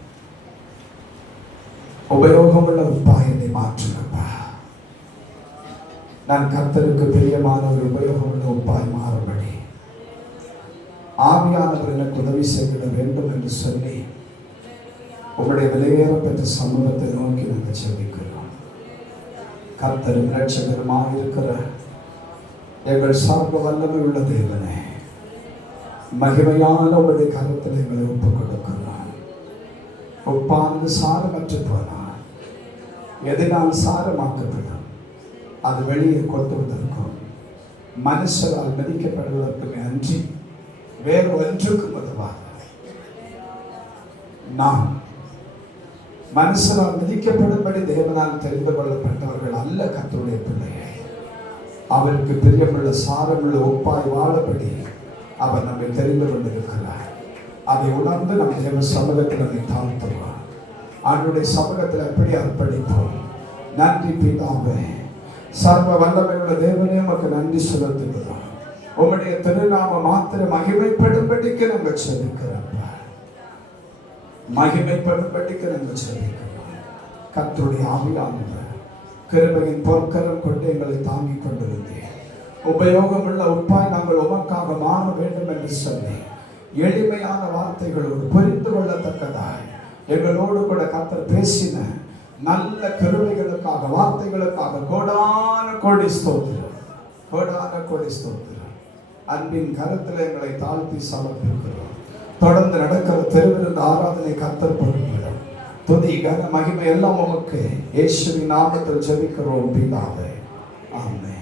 உபயோகமுள்ள உப்பாயத்தை மாற்றுங்கப்பா. நான் கர்த்தருக்கு பிரியமான ஒரு உபயோகமுள்ள உப்பாய் மாறுபடி ஆவியானவர் எனக்கு உதவி செய்திட வேண்டும் என்று சொல்லி உங்களுடைய விலையேற பெற்ற சமூகத்தை நோக்கி நாங்கள் செபிக்கிறோம். கர்த்தரும் இரட்சகருமாக இருக்கிற எங்கள் சர்வ வல்லமை உள்ள தேவனே, மகிமையான உங்களுடைய கருத்தில் எங்களை ஒப்புக் கொடுக்கிறோம். உப்பானது சாரமற்று போனால் எதனால் சாரமாக்கப்படும்? அது வெளியே கொட்டுவதற்கும் மனுஷரால் மதிக்கப்படுவதற்குமே அன்றி வேறு ஒன்றுக்கும் உதவாது. நாம் மனுஷரால் மதிக்கப்படும்படி தேவனால் தெரிந்து கொள்ளப்பட்டவர்கள் அல்ல. கர்த்தருடைய பிள்ளையை அவருக்கு பிரியமுள்ள சாரமுள்ள உப்பாய் வாழபடி அவர் நம்மை தெரிந்து கொண்டிருக்கிறார். அதை உணர்ந்து நம் தேவ சமூகத்தில் நம்மை தாழ்த்துவார். ஆண்டுடைய சமூகத்தில் எப்படி அர்ப்பணிப்போம். நன்றி பிதாவே, சர்வ வல்லமையுள்ள தேவனே, உமக்கு நன்றி செலுத்துகிறோம். உம்முடைய திருநாம மாத்திரம் மகிமைப்படும்படிக்கு நாங்கள் செபிக்கிறோம். கர்த்தருடைய ஆவியானவர் கிருபையின் பொற்கரம் கொண்டு எங்களை தாங்கிக் கொண்டிருந்தேன். உபயோகமுள்ள உப்பாய் நாங்கள் உமக்காக மாற வேண்டும் என்று சொல்லி எளிமையான வார்த்தைகளோடு புரிந்து கொள்ளத்தக்கதாய் எங்களோடு கூட கர்த்தர் பேசின நல்ல கிருபைகளுக்காக, வார்த்தைகளுக்காக கோடான கோடி ஸ்தோத்திரம். அன்பின் கருத்தில் எங்களை தாழ்த்தி சமர்ப்பிக்கிறோம். தொடர்ந்து நடக்கிற தெருவிருந்த ஆராதனை கர்த்தர் பொறுப்பிடும். துதி கன மகிமை எல்லாம் உமக்கு இயேசுவின் நாமத்தில் ஜெபிக்கிறோம் பிதாவே. ஆமென்.